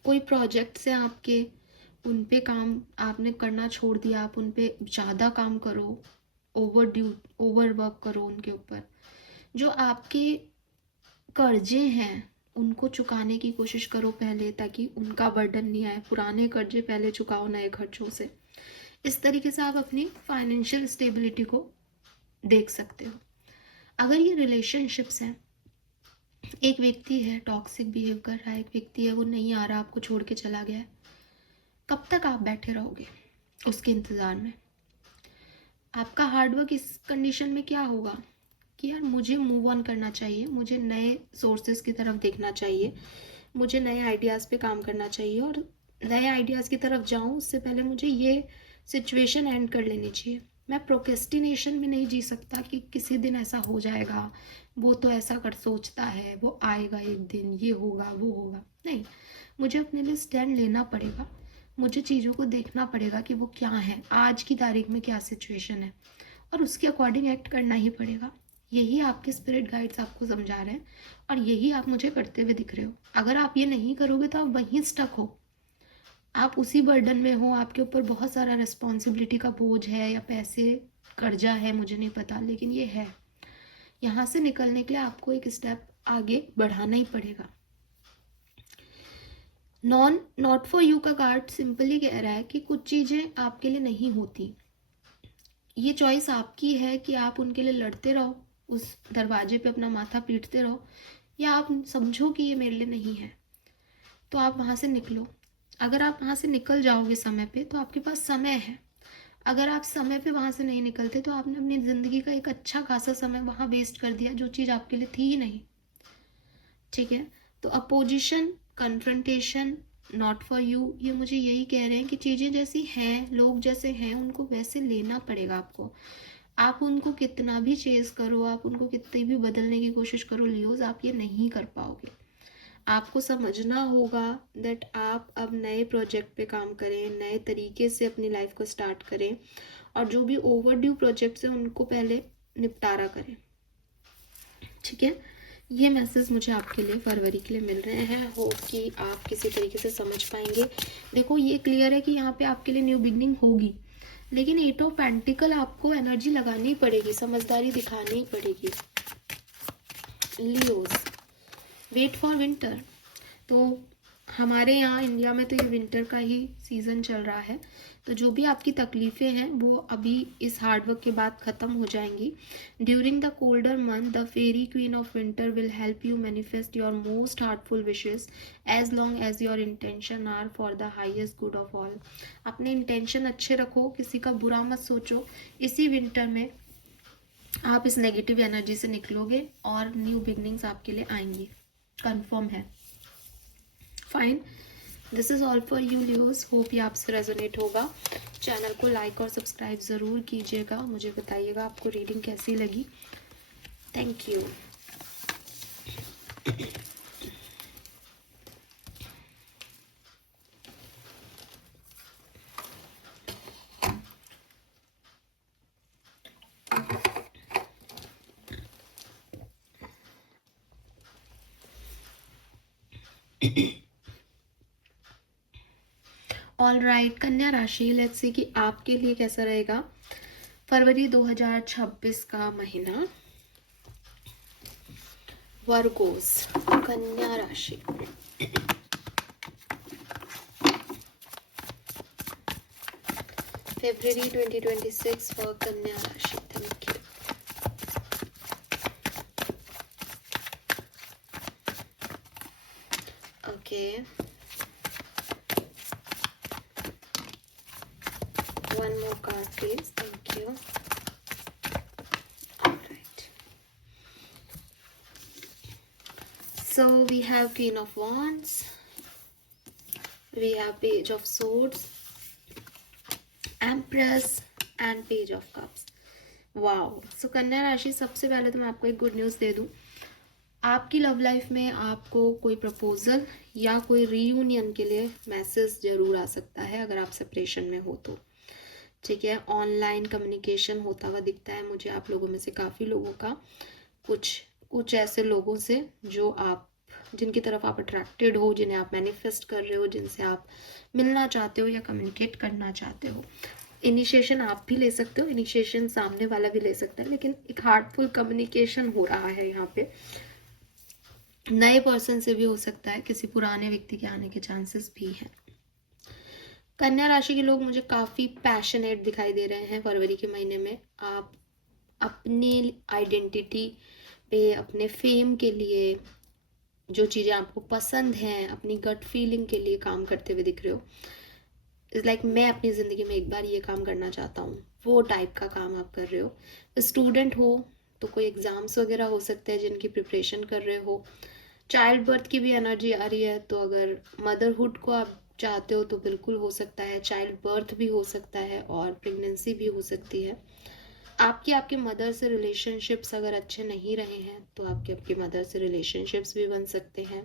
कोई प्रोजेक्ट से आपके उन पे काम आपने करना छोड़ दिया, आप उन पे ज़्यादा काम करो, ओवर वर्क करो उनके ऊपर। जो आपके कर्जे हैं उनको चुकाने की कोशिश करो पहले, ताकि उनका बर्डन नहीं आए। पुराने कर्जे पहले चुकाओ नए खर्चों से। इस तरीके से आप अपनी फाइनेंशियल स्टेबिलिटी को देख सकते हो। अगर ये रिलेशनशिप्स हैं, एक व्यक्ति है टॉक्सिक बिहेव कर रहा है, एक व्यक्ति है वो नहीं आ रहा, आपको छोड़ के चला गया है, कब तक आप बैठे रहोगे उसके इंतज़ार में? आपका हार्डवर्क इस कंडीशन में क्या होगा कि यार मुझे मूव ऑन करना चाहिए, मुझे नए सोर्सेज की तरफ देखना चाहिए, मुझे नए आइडियाज़ पे काम करना चाहिए, और नए आइडियाज़ की तरफ जाऊँ उससे पहले मुझे ये सिचुएशन एंड कर लेनी चाहिए। मैं प्रोक्रेस्टिनेशन में नहीं जी सकता कि किसी दिन ऐसा हो जाएगा, वो तो ऐसा कर सोचता है, वो आएगा एक दिन, ये होगा वो होगा। नहीं, मुझे अपने लिए स्टैंड लेना पड़ेगा, मुझे चीज़ों को देखना पड़ेगा कि वो क्या है, आज की तारीख में क्या सिचुएशन है, और उसके अकॉर्डिंग एक्ट करना ही पड़ेगा। यही आपके स्पिरिट गाइड्स आपको समझा रहे हैं, और यही आप मुझे करते हुए दिख रहे हो। अगर आप ये नहीं करोगे तो आप वहीं स्टक हो, आप उसी बर्डन में हो, आपके ऊपर बहुत सारा रिस्पॉन्सिबिलिटी का बोझ है या पैसे कर्जा है, मुझे नहीं पता, लेकिन ये है। यहाँ से निकलने के लिए आपको एक स्टेप आगे बढ़ाना ही पड़ेगा। नॉट फॉर यू का कार्ड सिंपली कह रहा है कि कुछ चीज़ें आपके लिए नहीं होती। ये चॉइस आपकी है कि आप उनके लिए लड़ते रहो, उस दरवाजे पे अपना माथा पीटते रहो, या आप समझो कि ये मेरे लिए नहीं है, तो आप वहाँ से निकलो। अगर आप वहाँ से निकल जाओगे समय पे तो आपके पास समय है। अगर आप समय पे वहाँ से नहीं निकलते तो आपने अपनी ज़िंदगी का एक अच्छा खासा समय वहाँ वेस्ट कर दिया, जो चीज़ आपके लिए थी ही नहीं, ठीक है। तो opposition, confrontation, not for you, ये मुझे यही कह रहे हैं कि चीज़ें जैसी हैं, लोग जैसे हैं, उनको वैसे लेना पड़ेगा आपको। आप उनको कितना भी चेज करो, आप उनको कितनी भी बदलने की कोशिश करो लियोज, आप ये नहीं कर पाओगे। आपको समझना होगा दैट आप अब नए प्रोजेक्ट पे काम करें, नए तरीके से अपनी लाइफ को स्टार्ट करें, और जो भी ओवरड्यू प्रोजेक्ट्स हैं उनको पहले निपटारा करें, ठीक है। ये मैसेज मुझे आपके लिए फरवरी के लिए मिल रहे हैं। होप कि आप किसी तरीके से समझ पाएंगे। देखो ये क्लियर है कि यहाँ पे आपके लिए न्यू बिगनिंग होगी, लेकिन 8 ऑफ पेंटिकल आपको एनर्जी लगानी पड़ेगी, समझदारी दिखानी पड़ेगी। Leos, wait for winter. तो हमारे यहाँ इंडिया में तो ये विंटर का ही सीज़न चल रहा है, तो जो भी आपकी तकलीफ़ें हैं वो अभी इस हार्ड वर्क के बाद ख़त्म हो जाएंगी. During the colder month the fairy queen of winter will help you manifest your most heartful wishes as long as your intention are for the highest good of all. अपने intention अच्छे रखो, किसी का बुरा मत सोचो. इसी विंटर में आप इस नेगेटिव एनर्जी से निकलोगे और न्यू बिगनिंग्स आपके लिए आएंगी. कंफर्म है. Fine. This is all for you Leos. Hope ये आपसे रेजोनेट होगा. चैनल को लाइक और सब्सक्राइब ज़रूर कीजिएगा. मुझे बताइएगा आपको रीडिंग कैसी लगी. Thank you. ऑल राइट, कन्या राशि. लेट्स सी कि आपके लिए कैसा रहेगा फरवरी 2026 का महीना. वर्गोस, कन्या राशि. February 2026 for कन्या राशि. Thank you. Okay, one more card please. Thank you. All right, so we have Queen of Wands, we have Page of Swords, Empress and Page of Cups. Wow. So Kanya राशि, सबसे पहले तो मैं आपको एक good news दे दूं. आपकी love life में आपको कोई प्रपोजल या कोई रीयूनियन के लिए मैसेज जरूर आ सकता है अगर आप सेपरेशन में हो तो. ठीक है. ऑनलाइन कम्युनिकेशन होता हुआ दिखता है मुझे आप लोगों में से काफ़ी लोगों का. कुछ ऐसे लोगों से जो आप, जिनकी तरफ आप अट्रैक्टेड हो, जिन्हें आप मैनिफेस्ट कर रहे हो, जिनसे आप मिलना चाहते हो या कम्युनिकेट करना चाहते हो. इनिशिएशन आप भी ले सकते हो, इनिशिएशन सामने वाला भी ले सकता है, लेकिन एक हार्टफुल कम्युनिकेशन हो रहा है यहाँ पे. नए पर्सन से भी हो सकता है, किसी पुराने व्यक्ति के आने के चांसेस भी हैं. कन्या राशि के लोग मुझे काफ़ी पैशनेट दिखाई दे रहे हैं फरवरी के महीने में. आप अपनी आइडेंटिटी पे, अपने फेम के लिए, जो चीज़ें आपको पसंद हैं, अपनी गट फीलिंग के लिए काम करते हुए दिख रहे हो. इट्स लाइक मैं अपनी ज़िंदगी में एक बार ये काम करना चाहता हूँ, वो टाइप का काम आप कर रहे हो. स्टूडेंट हो तो कोई एग्ज़ाम्स वगैरह हो सकते हैं जिनकी प्रिपरेशन कर रहे हो. चाइल्ड बर्थ की भी एनर्जी आ रही है, तो अगर मदरहुड को आप चाहते हो तो बिल्कुल हो सकता है. चाइल्ड बर्थ भी हो सकता है और प्रेगनेंसी भी हो सकती है. आपके मदर से रिलेशनशिप्स अगर अच्छे नहीं रहे हैं तो आपके मदर से रिलेशनशिप्स भी बन सकते हैं.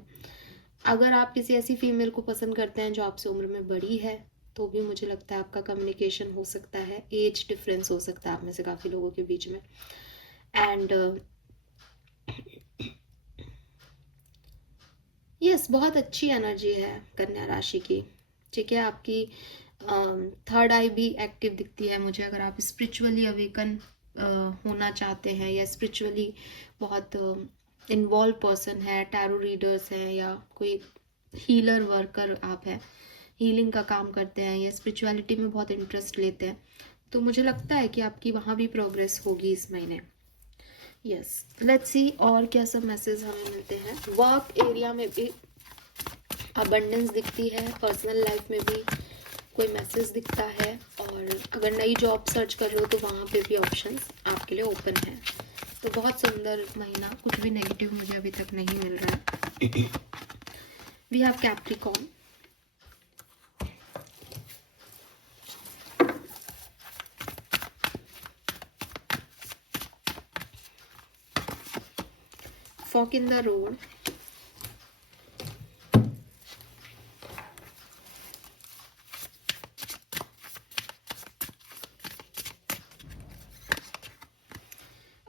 अगर आप किसी ऐसी फीमेल को पसंद करते हैं जो आपसे उम्र में बड़ी है तो भी मुझे लगता है आपका कम्युनिकेशन हो सकता है. एज डिफरेंस हो सकता है आप में से काफ़ी लोगों के बीच में. एंड यस, बहुत अच्छी एनर्जी है कन्या राशि की. ठीक है. आपकी थर्ड आई भी एक्टिव दिखती है मुझे. अगर आप स्पिरिचुअली अवेकन होना चाहते हैं या स्पिरिचुअली बहुत इन्वॉल्व पर्सन है, टैरो रीडर्स हैं या कोई हीलर वर्कर आप हैं, हीलिंग का काम करते हैं या स्पिरिचुअलिटी में बहुत इंटरेस्ट लेते हैं, तो मुझे लगता है कि आपकी वहाँ भी प्रोग्रेस होगी इस महीने. यस, लेट्स सी और क्या सब मैसेज हमें मिलते हैं. वर्क एरिया में भी अबंडेंस दिखती है, पर्सनल लाइफ में भी कोई मैसेज दिखता है, और अगर नई जॉब सर्च कर रहे हो तो वहाँ पे भी ऑप्शंस आपके लिए ओपन है. तो बहुत सुंदर महीना. कुछ भी नेगेटिव मुझे अभी तक नहीं मिल रहा है. We have Capricorn. Fork in the road.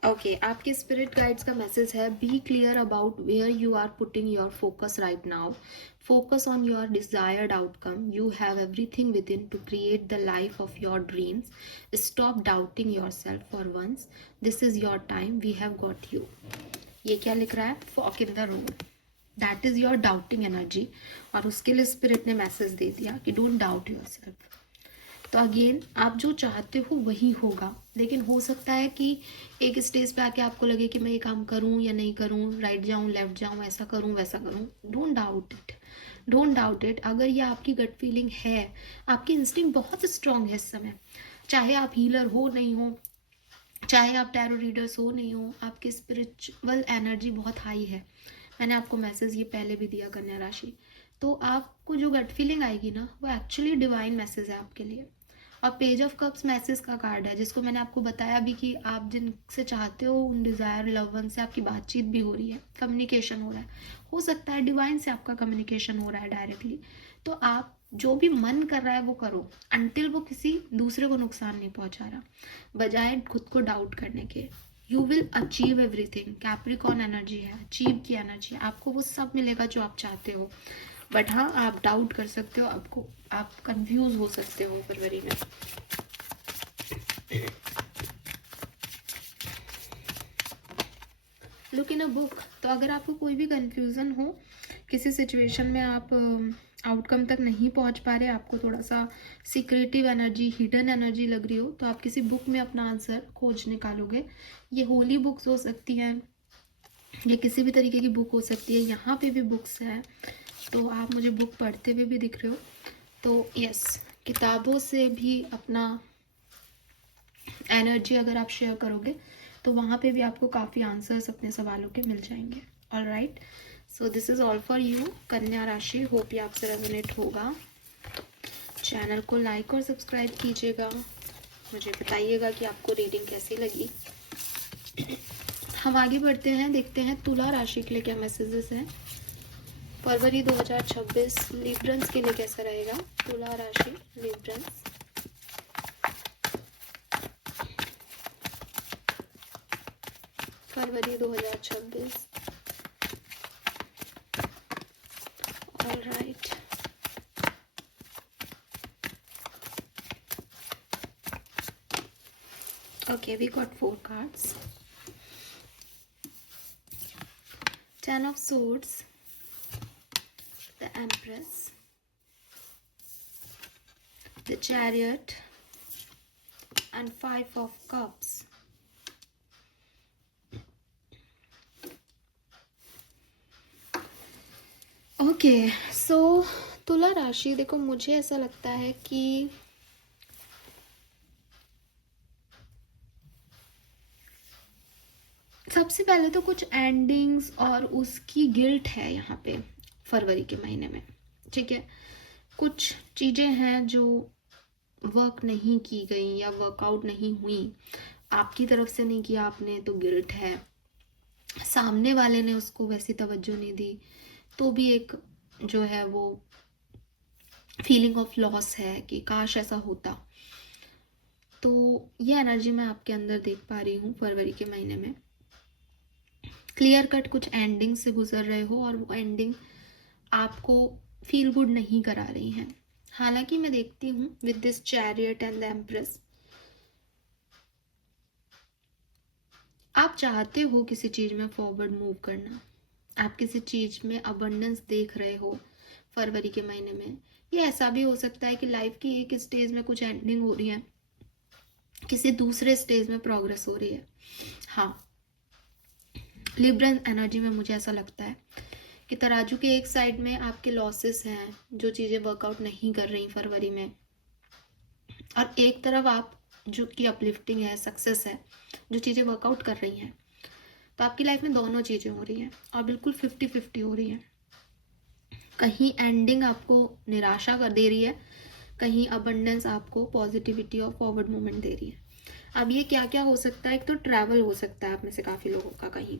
Okay, आपके स्पिरिट गाइड्स का मैसेज है, be clear about where you are putting your focus right now. Focus on your desired outcome. You have everything within to create the life of your dreams. Stop doubting yourself for once. This is your time. We have got you. ये क्या लिख रहा है? Fork in the road. That is your doubting energy. और उसके लिए spirit ने message दे दिया कि डोंट डाउट योरसेल्फ. तो अगेन आप जो चाहते हो वही होगा, लेकिन हो सकता है कि एक स्टेज पे आके आपको लगे कि मैं ये काम करूं या नहीं करूं, राइट जाऊं लेफ्ट जाऊं, ऐसा करूं वैसा करूं। Don't doubt it, don't doubt it. अगर ये आपकी गट फीलिंग है, आपकी इंस्टिंक्ट बहुत स्ट्रांग है इस समय, चाहे आप हीलर हो नहीं हो, चाहे आप टैरो रीडर्स हो नहीं हो, आपकी स्पिरिचुअल एनर्जी बहुत हाई है। मैंने आपको मैसेज ये पहले भी दिया कन्या राशि। तो आपको जो गट फीलिंग आएगी ना, वो एक्चुअली डिवाइन मैसेज है आपके लिए। और पेज ऑफ कप्स मैसेज का कार्ड है, जिसको मैंने आपको बताया भी कि आप जिनसे चाहते हो उन डिजायर लव वन से आपकी बातचीत भी हो रही है, कम्युनिकेशन हो रहा है। हो सकता है डिवाइन से आपका कम्युनिकेशन हो रहा है डायरेक्टली। तो आप जो भी मन कर रहा है वो करो, अनटिल वो किसी दूसरे को नुकसान नहीं पहुंचा रहा, बजाय खुद को डाउट करने के। You will achieve everything. Capricorn energy है, अचीव की एनर्जी है, आपको वो सब मिलेगा जो आप चाहते हो। बट हाँ, आप डाउट कर सकते हो, आपको आप कंफ्यूज हो सकते हो फरवरी में। Look in a book. तो अगर आपको कोई भी कंफ्यूजन हो किसी सिचुएशन में, आप आउटकम तक नहीं पहुंच पा रहे, आपको थोड़ा सा सीक्रेटिव एनर्जी, हिडन एनर्जी लग रही हो, तो आप किसी बुक में अपना आंसर खोज निकालोगे। ये होली बुक्स हो सकती हैं, ये किसी भी तरीके की बुक हो सकती है। यहाँ पे भी बुक्स हैं, तो आप मुझे बुक पढ़ते हुए भी दिख रहे हो। तो यस, किताबों से भी अपना एनर्जी अगर आप शेयर करोगे तो वहाँ पे भी आपको काफ़ी आंसर्स अपने सवालों के मिल जाएंगे। All right, so this is all for you कन्या राशि। होप ये आपसे रेजोनेट होगा। चैनल को लाइक और सब्सक्राइब कीजिएगा, मुझे बताइएगा कि आपको रीडिंग कैसी लगी। हम आगे बढ़ते हैं, देखते हैं तुला राशि के लिए क्या मैसेजेस हैं फरवरी 2026 लिब्रंस के लिए कैसा रहेगा। तुला राशि Librans, February 2026। All right, okay, we got 4 cards. 10 of swords, the empress, the chariot, and 5 of cups. Okay, सो तुला राशि, देखो मुझे ऐसा लगता है कि सबसे पहले तो कुछ एंडिंग्स और उसकी गिल्ट है यहाँ पे फरवरी के महीने में। ठीक है, कुछ चीज़ें हैं जो वर्क नहीं की गई या वर्कआउट नहीं हुई, आपकी तरफ से नहीं किया आपने तो गिल्ट है, सामने वाले ने उसको वैसी तवज्जो नहीं दी तो भी एक जो है वो फीलिंग ऑफ लॉस है कि काश ऐसा होता। तो ये एनर्जी मैं आपके अंदर देख पा रही हूँ फरवरी के महीने में। क्लियर कट कुछ एंडिंग से गुजर रहे हो और वो एंडिंग आपको फील गुड नहीं करा रही हैं। हालांकि मैं देखती हूँ with this chariot and the empress, आप चाहते हो किसी चीज में फॉरवर्ड मूव करना, आप किसी चीज में अबंडेंस देख रहे हो फरवरी के महीने में। ये ऐसा भी हो सकता है कि लाइफ की एक स्टेज में कुछ एंडिंग हो रही है, किसी दूसरे स्टेज में प्रोग्रेस हो रही है। हाँ, लिब्रन एनर्जी में मुझे ऐसा लगता है कि तराजू के एक साइड में आपके लॉसेस हैं, जो चीज़ें वर्कआउट नहीं कर रही फरवरी में, और एक तरफ आप जो कि अपलिफ्टिंग है, सक्सेस है, जो चीज़ें वर्कआउट कर रही हैं। तो आपकी लाइफ में दोनों चीज़ें हो रही हैं और बिल्कुल 50-50 हो रही हैं। कहीं एंडिंग आपको निराशा कर दे रही है, कहीं अबंडेंस आपको पॉजिटिविटी और फॉरवर्ड मूवमेंट दे रही है। अब ये क्या क्या हो सकता है, एक तो ट्रैवल हो सकता है आप में से काफ़ी लोगों का कहीं,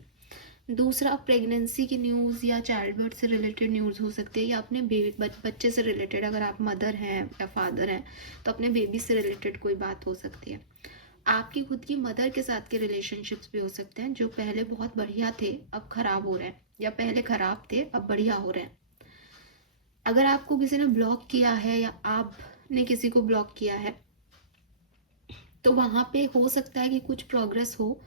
दूसरा प्रेगनेंसी की न्यूज़ या चाइल्ड बर्थ से रिलेटेड न्यूज़ हो सकती है, या अपने बच्चे से रिलेटेड, अगर आप मदर हैं या फादर हैं तो अपने बेबी से रिलेटेड कोई बात हो सकती है। आपकी खुद की मदर के साथ के रिलेशनशिप्स भी हो सकते हैं, जो पहले बहुत बढ़िया थे अब खराब हो रहे हैं, या पहले खराब थे अब बढ़िया हो रहे हैं। अगर आपको किसी ने ब्लॉक किया है या आपने किसी को ब्लॉक किया है तो वहाँ पे हो सकता है कि कुछ प्रोग्रेस हो,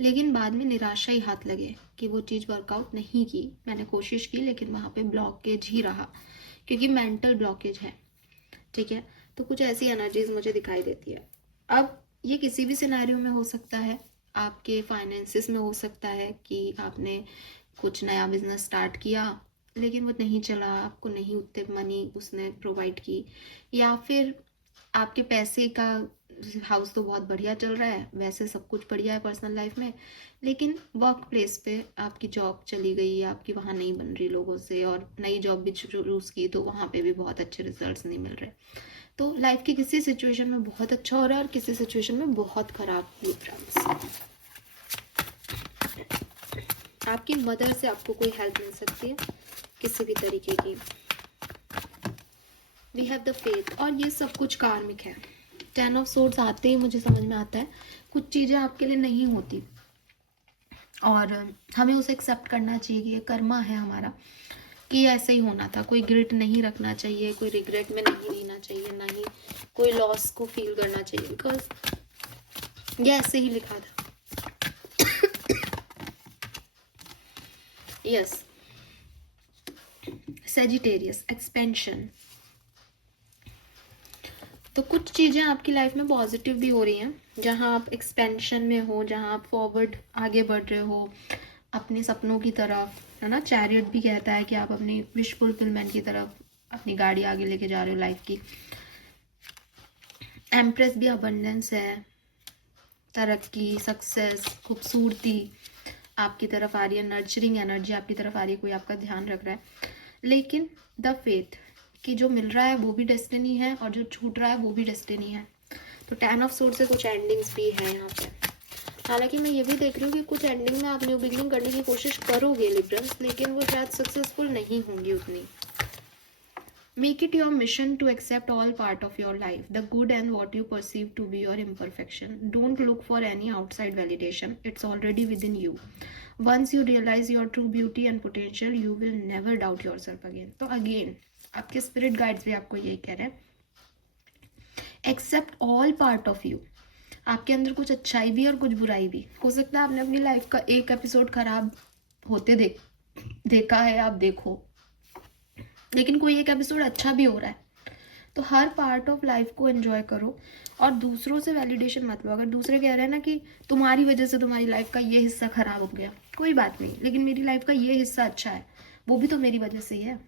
लेकिन बाद में निराशा ही हाथ लगे कि वो चीज़ वर्कआउट नहीं की, मैंने कोशिश की लेकिन वहाँ पे ब्लॉकेज ही रहा, क्योंकि मेंटल ब्लॉकेज है। ठीक है, तो कुछ ऐसी एनर्जीज मुझे दिखाई देती है। अब ये किसी भी सिनेरियो में हो सकता है, आपके फाइनेंसिस में हो सकता है कि आपने कुछ नया बिजनेस स्टार्ट किया लेकिन वो नहीं चला, आपको नहीं उतने मनी उसने प्रोवाइड की, या फिर आपके पैसे का हाउस तो बहुत बढ़िया चल रहा है, वैसे सब कुछ बढ़िया है पर्सनल लाइफ में, लेकिन वर्क प्लेस पे आपकी जॉब चली गई, आपकी वहाँ नहीं बन रही लोगों से, और नई जॉब भी चूज़ की तो वहाँ पे भी बहुत अच्छे रिजल्ट्स नहीं मिल रहे। तो लाइफ की किसी सिचुएशन में बहुत अच्छा हो रहा है और किसी सिचुएशन में बहुत खराब डिफरेंस। आपकी मदर से आपको कोई हेल्प मिल सकती है किसी भी तरीके की। वी हैव द फेथ, और ये सब कुछ कार्मिक है। 10 ऑफ सोर्ड्स आते ही मुझे समझ में आता है कुछ चीज़ें आपके लिए नहीं होती और हमें उसे एक्सेप्ट करना चाहिए कि ये कर्मा है हमारा, कि ऐसे ही होना था। कोई गिल्ट नहीं रखना चाहिए, कोई रिग्रेट में नहीं रहना चाहिए, ना ही कोई लॉस को फील करना चाहिए, बिकॉज ये ऐसे ही लिखा था। Yes, Sagittarius, expansion. तो कुछ चीज़ें आपकी लाइफ में पॉजिटिव भी हो रही हैं, जहाँ आप एक्सपेंशन में हो, जहाँ आप फॉरवर्ड आगे बढ़ रहे हो अपने सपनों की तरफ, है ना। चैरियट भी कहता है कि आप अपनी विश फुलफिलमेंट की तरफ अपनी गाड़ी आगे लेके जा रहे हो लाइफ की। एम्प्रेस भी अबंडेंस है, तरक्की, सक्सेस, खूबसूरती आपकी तरफ आ रही है, नर्चरिंग एनर्जी आपकी तरफ आ रही है, कोई आपका ध्यान रख रहा है। लेकिन द फेथ कि जो मिल रहा है वो भी डेस्टिनी है और जो छूट रहा है वो भी डेस्टिनी है। तो 10 ऑफ सोर्ड से कुछ एंडिंग्स भी है यहाँ पे। हालांकि मैं ये भी देख रही हूँ कि कुछ एंडिंग में आप न्यू बिगिनिंग करने की कोशिश करोगे लिब्रन्स, लेकिन वो शायद सक्सेसफुल नहीं होंगी उतनी। Make it your mission to accept all part of your life, the good and what you perceive to be your imperfection. Don't look for any outside validation. It's already within you. Once you realize your true beauty and potential, you will never doubt yourself again. तो again, आपके spirit guides भी आपको यही कह रहे हैं, accept all part of you. आपके अंदर कुछ अच्छाई भी और कुछ बुराई भी हो सकता है। आपने अपनी लाइफ का एक एपिसोड खराब होते देखा है, आप देखो, लेकिन कोई एक एपिसोड अच्छा भी हो रहा है। तो हर पार्ट ऑफ लाइफ को एंजॉय करो और दूसरों से वैलिडेशन मत लो। अगर दूसरे कह रहे हैं ना कि तुम्हारी वजह से तुम्हारी लाइफ का ये हिस्सा खराब हो गया, कोई बात नहीं, लेकिन मेरी लाइफ का ये हिस्सा अच्छा है, वो भी तो मेरी वजह से ही है।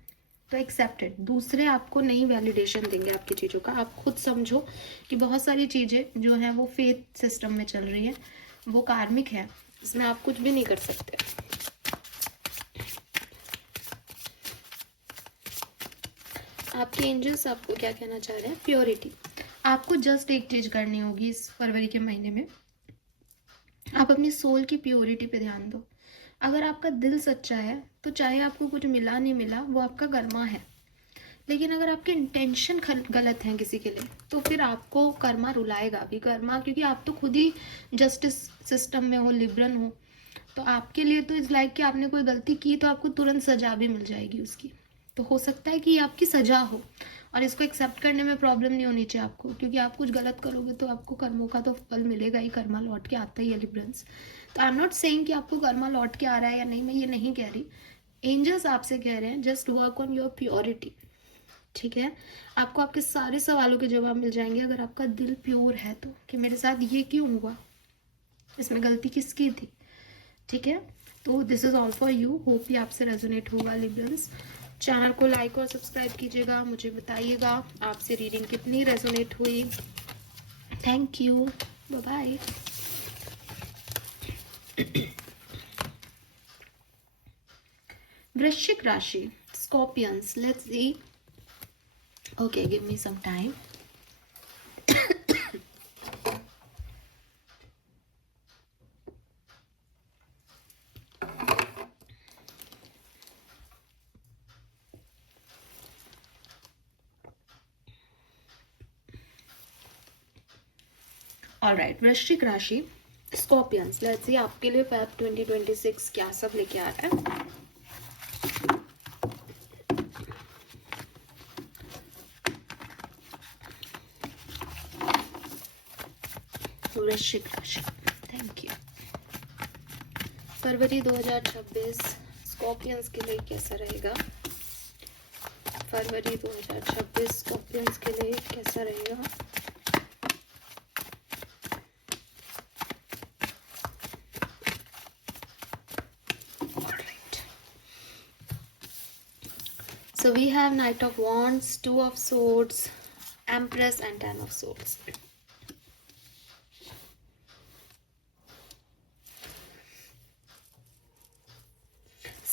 तो एक्सेप्टेड। दूसरे आपको नहीं वैलिडेशन देंगे आपकी चीज़ों का। आप खुद समझो कि बहुत सारी चीज़ें जो हैं वो फेथ सिस्टम में चल रही है, वो कार्मिक है, इसमें आप कुछ भी नहीं कर सकते। आपके एंजल्स आपको क्या कहना चाह रहे हैं? प्योरिटी। आपको जस्ट एक चीज़ करनी होगी इस फरवरी के महीने में, आप अपनी सोल की प्योरिटी पे ध्यान दो। अगर आपका दिल सच्चा है तो चाहे आपको कुछ मिला नहीं मिला, वो आपका कर्मा है। लेकिन अगर आपके इंटेंशन गलत हैं किसी के लिए, तो फिर आपको कर्मा रुलाएगा भी। कर्मा, क्योंकि आप तो खुद ही जस्टिस सिस्टम में हो, लिबरल हो, तो आपके लिए तो इस लाइक कि आपने कोई गलती की तो आपको तुरंत सजा भी मिल जाएगी उसकी। तो हो सकता है कि ये आपकी सजा हो और इसको एक्सेप्ट करने में प्रॉब्लम नहीं होनी चाहिए आपको, क्योंकि आप कुछ गलत करोगे तो आपको कर्मों का तो फल मिलेगा ही, कर्मा लौट के आता ही है लिबरल्स। तो आई एम नॉट सेइंग कि आपको कर्मा लौट के आ रहा है या नहीं, मैं ये नहीं कह रही। एंजल्स आपसे कह रहे हैं just work on your purity, ठीक है। आपको आपके सारे सवालों के जवाब मिल जाएंगे अगर आपका दिल प्योर है तो, कि मेरे साथ ये क्यों हुआ, इसमें गलती किसकी थी, ठीक है। तो this is all for you. Hope ये आपसे रेजोनेट होगा लिबरल्स। चैनल को लाइक और सब्सक्राइब कीजिएगा, मुझे बताइएगा आपसे रीडिंग कितनी रेजोनेट हुई। Thank you, bye bye. वृश्चिक राशि, Scorpions, let's see. Okay, give me some time. All right, वृश्चिक राशि, स्कॉर्पियंस, लेट्स सी आपके लिए फेब 2026 क्या सब लेके आ रहा है। वृश्चिक राशि, थैंक यू। फरवरी 2026 स्कॉर्पियंस के लिए कैसा रहेगा? फरवरी 2026 स्कॉर्पियंस के लिए कैसा रहेगा? So we have Knight of Wands, Two of Swords, Empress and Ten of Swords.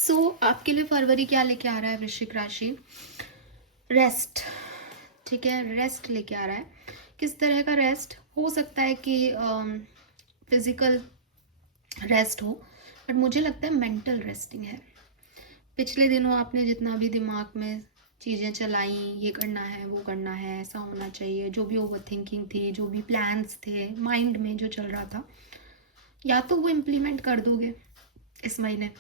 So आपके लिए फरवरी क्या लेके आ रहा है वृश्चिक राशि? रेस्ट, ठीक है, रेस्ट लेके आ रहा है। किस तरह का रेस्ट? हो सकता है कि फिजिकल रेस्ट हो, बट मुझे लगता है मेंटल रेस्टिंग है। पिछले दिनों आपने जितना भी दिमाग में चीज़ें चलाई, ये करना है, वो करना है, ऐसा होना चाहिए, जो भी ओवर थिंकिंग थी, जो भी प्लान्स थे माइंड में जो चल रहा था, या तो वो इम्प्लीमेंट कर दोगे इस महीने,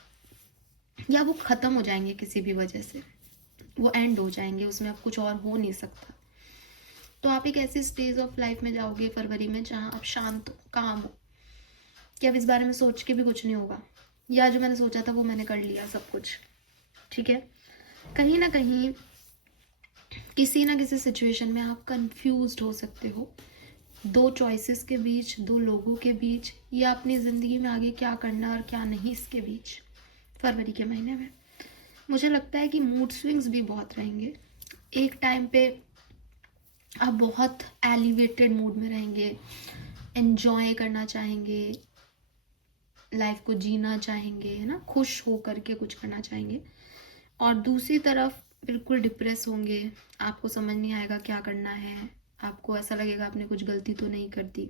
या वो ख़त्म हो जाएंगे किसी भी वजह से, वो एंड हो जाएंगे, उसमें अब कुछ और हो नहीं सकता। तो आप एक ऐसे स्टेज ऑफ लाइफ में जाओगे फरवरी में जहाँ आप शांत हो, काम हो, कि अब इस बारे में सोच के भी कुछ नहीं होगा, या जो मैंने सोचा था वो मैंने कर लिया सब कुछ, ठीक है। कहीं ना कहीं किसी ना किसी सिचुएशन में आप कंफ्यूज्ड हो सकते हो, दो चॉइसेस के बीच, दो लोगों के बीच, या अपनी ज़िंदगी में आगे क्या करना और क्या नहीं इसके बीच। फरवरी के महीने में मुझे लगता है कि मूड स्विंग्स भी बहुत रहेंगे। एक टाइम पे आप बहुत एलिवेटेड मूड में रहेंगे, एंजॉय करना चाहेंगे, लाइफ को जीना चाहेंगे, है ना, खुश हो करके कुछ करना चाहेंगे, और दूसरी तरफ बिल्कुल डिप्रेस होंगे, आपको समझ नहीं आएगा क्या करना है, आपको ऐसा लगेगा आपने कुछ गलती तो नहीं कर दी।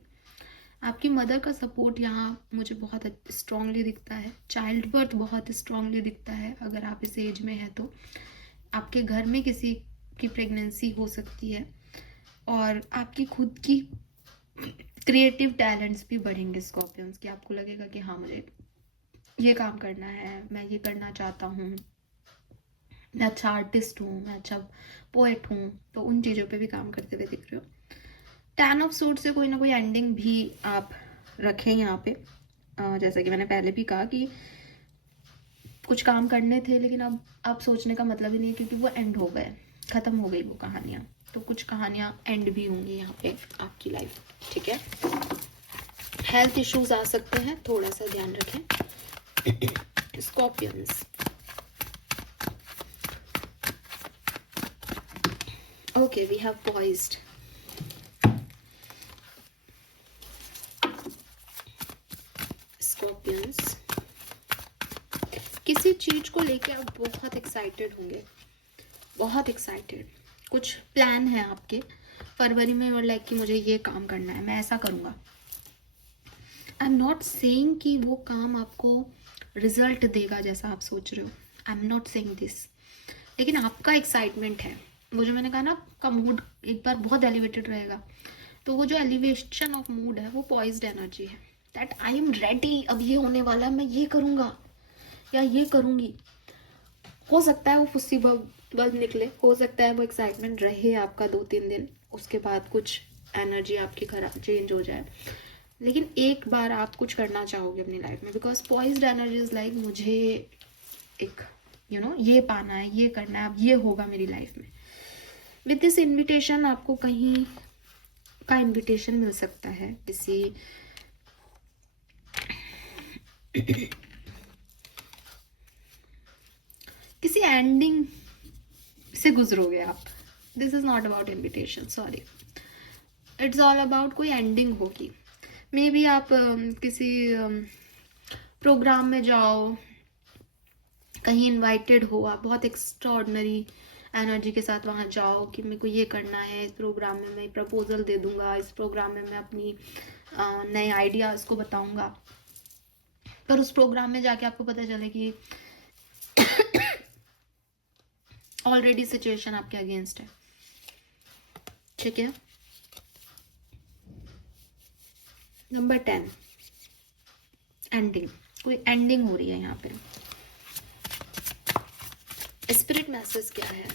आपकी मदर का सपोर्ट यहाँ मुझे बहुत स्ट्रांगली दिखता है। चाइल्ड बर्थ बहुत स्ट्रांगली दिखता है। अगर आप इस एज में हैं तो आपके घर में किसी की प्रेगनेंसी हो सकती है, और आपकी खुद की क्रिएटिव टैलेंट्स भी बढ़ेंगे स्कॉर्पियंस की। आपको लगेगा कि हाँ, मुझे ये काम करना है, मैं ये करना चाहता हूँ, मैं अच्छा आर्टिस्ट हूँ, मैं अच्छा पोएट हूँ, तो उन चीज़ों पे भी काम करते हुए दिख रहे हो। 10 ऑफ सोर्ड से कोई ना कोई एंडिंग भी आप रखें यहाँ पे। जैसा कि मैंने पहले भी कहा कि कुछ काम करने थे, लेकिन अब आप सोचने का मतलब ही नहीं है, क्योंकि वो एंड हो गए, ख़त्म हो गई वो कहानियाँ। तो कुछ कहानियाँ एंड भी होंगी यहाँ पे आपकी लाइफ, ठीक है। हेल्थ इश्यूज आ सकते हैं, थोड़ा सा ध्यान रखें Scorpions. Okay, we have poised. Scorpions. किसी चीज को लेके आप बहुत एक्साइटेड होंगे, बहुत एक्साइटेड। कुछ प्लान है आपके फरवरी में, और लाइक कि मुझे ये काम करना है, मैं ऐसा करूँगा। आई एम नॉट सेइंग कि वो काम आपको रिजल्ट देगा जैसा आप सोच रहे हो, I am not saying this, लेकिन आपका एक्साइटमेंट है। वो जो मैंने कहा ना, आपका मूड एक बार बहुत एलिवेटेड रहेगा, तो वो जो एलिवेशन ऑफ मूड है वो पॉइज्ड एनर्जी है, दैट आई एम रेडी, अब ये होने वाला है, मैं ये करूँगा या ये करूँगी। हो सकता है वो फुस्सी बल्ब निकले, हो सकता है वो एक्साइटमेंट रहे आपका 2-3 दिन, उसके बाद कुछ एनर्जी आपकी खराब चेंज हो जाए, लेकिन एक बार आप कुछ करना चाहोगे अपनी लाइफ में, because poised energy is like मुझे एक ये पाना है, ये करना है, अब ये होगा मेरी लाइफ में। विद दिस इन्विटेशन आपको कहीं का इन्विटेशन मिल सकता है, किसी एंडिंग से गुजरोगे आप। This is not about invitation, sorry, it's all about कोई एंडिंग होगी। मे बी आप किसी प्रोग्राम में जाओ, कहीं इनवाइटेड हो, आप बहुत एक्स्ट्राऑर्डिनरी एनर्जी के साथ वहाँ जाओ कि मेरे को ये करना है, इस प्रोग्राम में मैं प्रपोजल दे दूंगा, इस प्रोग्राम में मैं अपनी नए आइडियाज़ को बताऊंगा, पर उस प्रोग्राम में जाके आपको पता चले कि ऑलरेडी सिचुएशन आपके अगेंस्ट है, ठीक है। नंबर 10, एंडिंग, कोई एंडिंग हो रही है यहाँ पे। स्पिरिट मैसेज क्या है?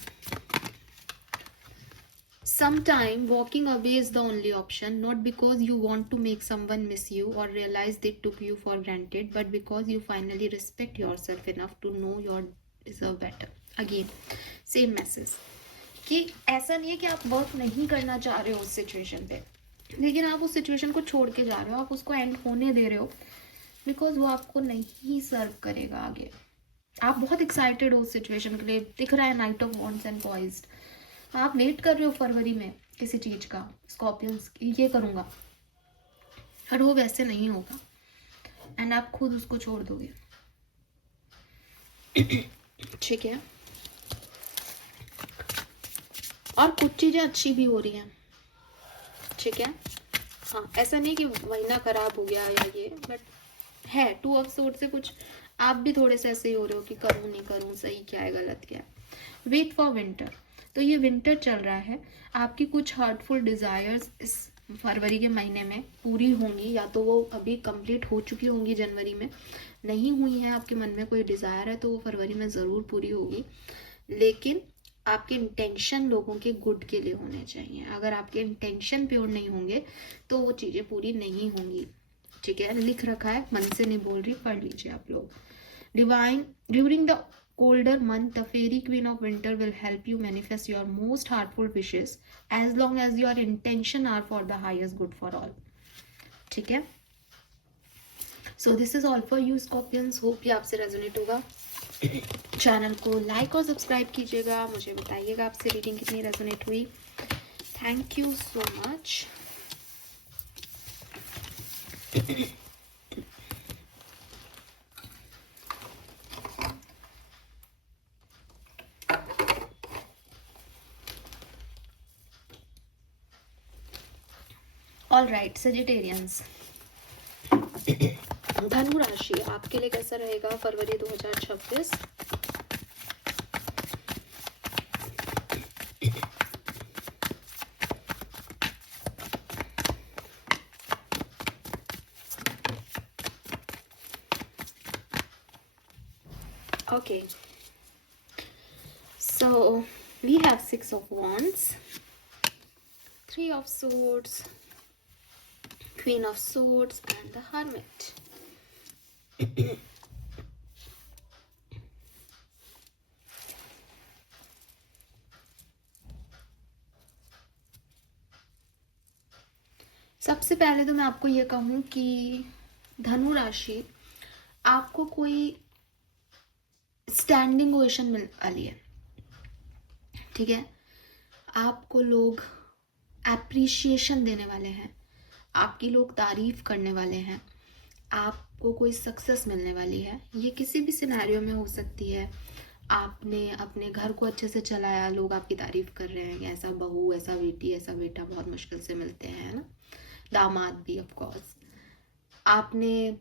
Sometime walking away is the only option, not because you want to make someone miss you or realize they took you for granted, but because you finally respect yourself enough to know you deserve better. Again, same message. कि ऐसा नहीं है कि आप work नहीं करना चाह रहे हो उस सिचुएशन पे, लेकिन आप उस सिचुएशन को छोड़ के जा रहे हो, आप उसको एंड होने दे रहे हो, बिकॉज वो आपको नहीं सर्व करेगा आगे। आप बहुत एक्साइटेड हो उस सिचुएशन के लिए, दिख रहा है night of wands and poised, आप वेट कर रहे हो फरवरी में किसी चीज का, स्कॉर्पियंस ये करूंगा, और वो वैसे नहीं होगा, एंड आप खुद उसको छोड़ दोगे। ठीक है, और कुछ चीजें अच्छी भी हो रही हैं। ठीक है, हाँ, ऐसा नहीं कि महीना खराब हो गया या ये, बट है 2 ऑफ सोर्ड से कुछ आप भी थोड़े से ऐसे ही हो रहे हो कि करूँ नहीं करूँ, सही क्या है गलत क्या है। वेट फॉर विंटर, तो ये विंटर चल रहा है, आपकी कुछ हार्टफुल डिजायर्स इस फरवरी के महीने में पूरी होंगी, या तो वो अभी कंप्लीट हो चुकी होंगी जनवरी में, नहीं हुई है, आपके मन में कोई डिजायर है तो वो फरवरी में ज़रूर पूरी होगी, लेकिन आपके इंटेंशन लोगों के गुड के लिए होने चाहिए। अगर आपके इंटेंशन प्योर नहीं होंगे तो वो चीज़ें पूरी नहीं होंगी। ठीक है, लिख रखा है, मन से नहीं बोल रही, पढ़ लीजिए आप लोग। Divine during the colder month, the fairy queen of winter will help you manifest your most heartful wishes as long as your intention are for the highest good for all. ठीक है, so this is all for you Scorpions, hope ये आपसे resonate होगा। Channel को like और subscribe कीजिएगा, मुझे बताइएगा आपसे रीडिंग कितनी रेजोनेट हुई। Thank you so much. All right Sagittarians, धनु राशि आपके लिए कैसा रहेगा फरवरी 2026? Okay, so we have 6 of wands, 3 of swords, Queen of swords and the hermit. सबसे पहले तो मैं आपको ये कहूँ कि धनु राशि, आपको कोई स्टैंडिंग ओवेशन मिल वाली है। ठीक है, आपको लोग एप्रिशिएशन देने वाले हैं, आपकी लोग तारीफ करने वाले हैं, आपको कोई सक्सेस मिलने वाली है। ये किसी भी सिनेरियो में हो सकती है। आपने अपने घर को अच्छे से चलाया, लोग आपकी तारीफ कर रहे हैं कि ऐसा बहू, ऐसा बेटी, ऐसा बेटा बहुत मुश्किल से मिलते हैं, है ना, दामाद भी ऑफ कोर्स। आपने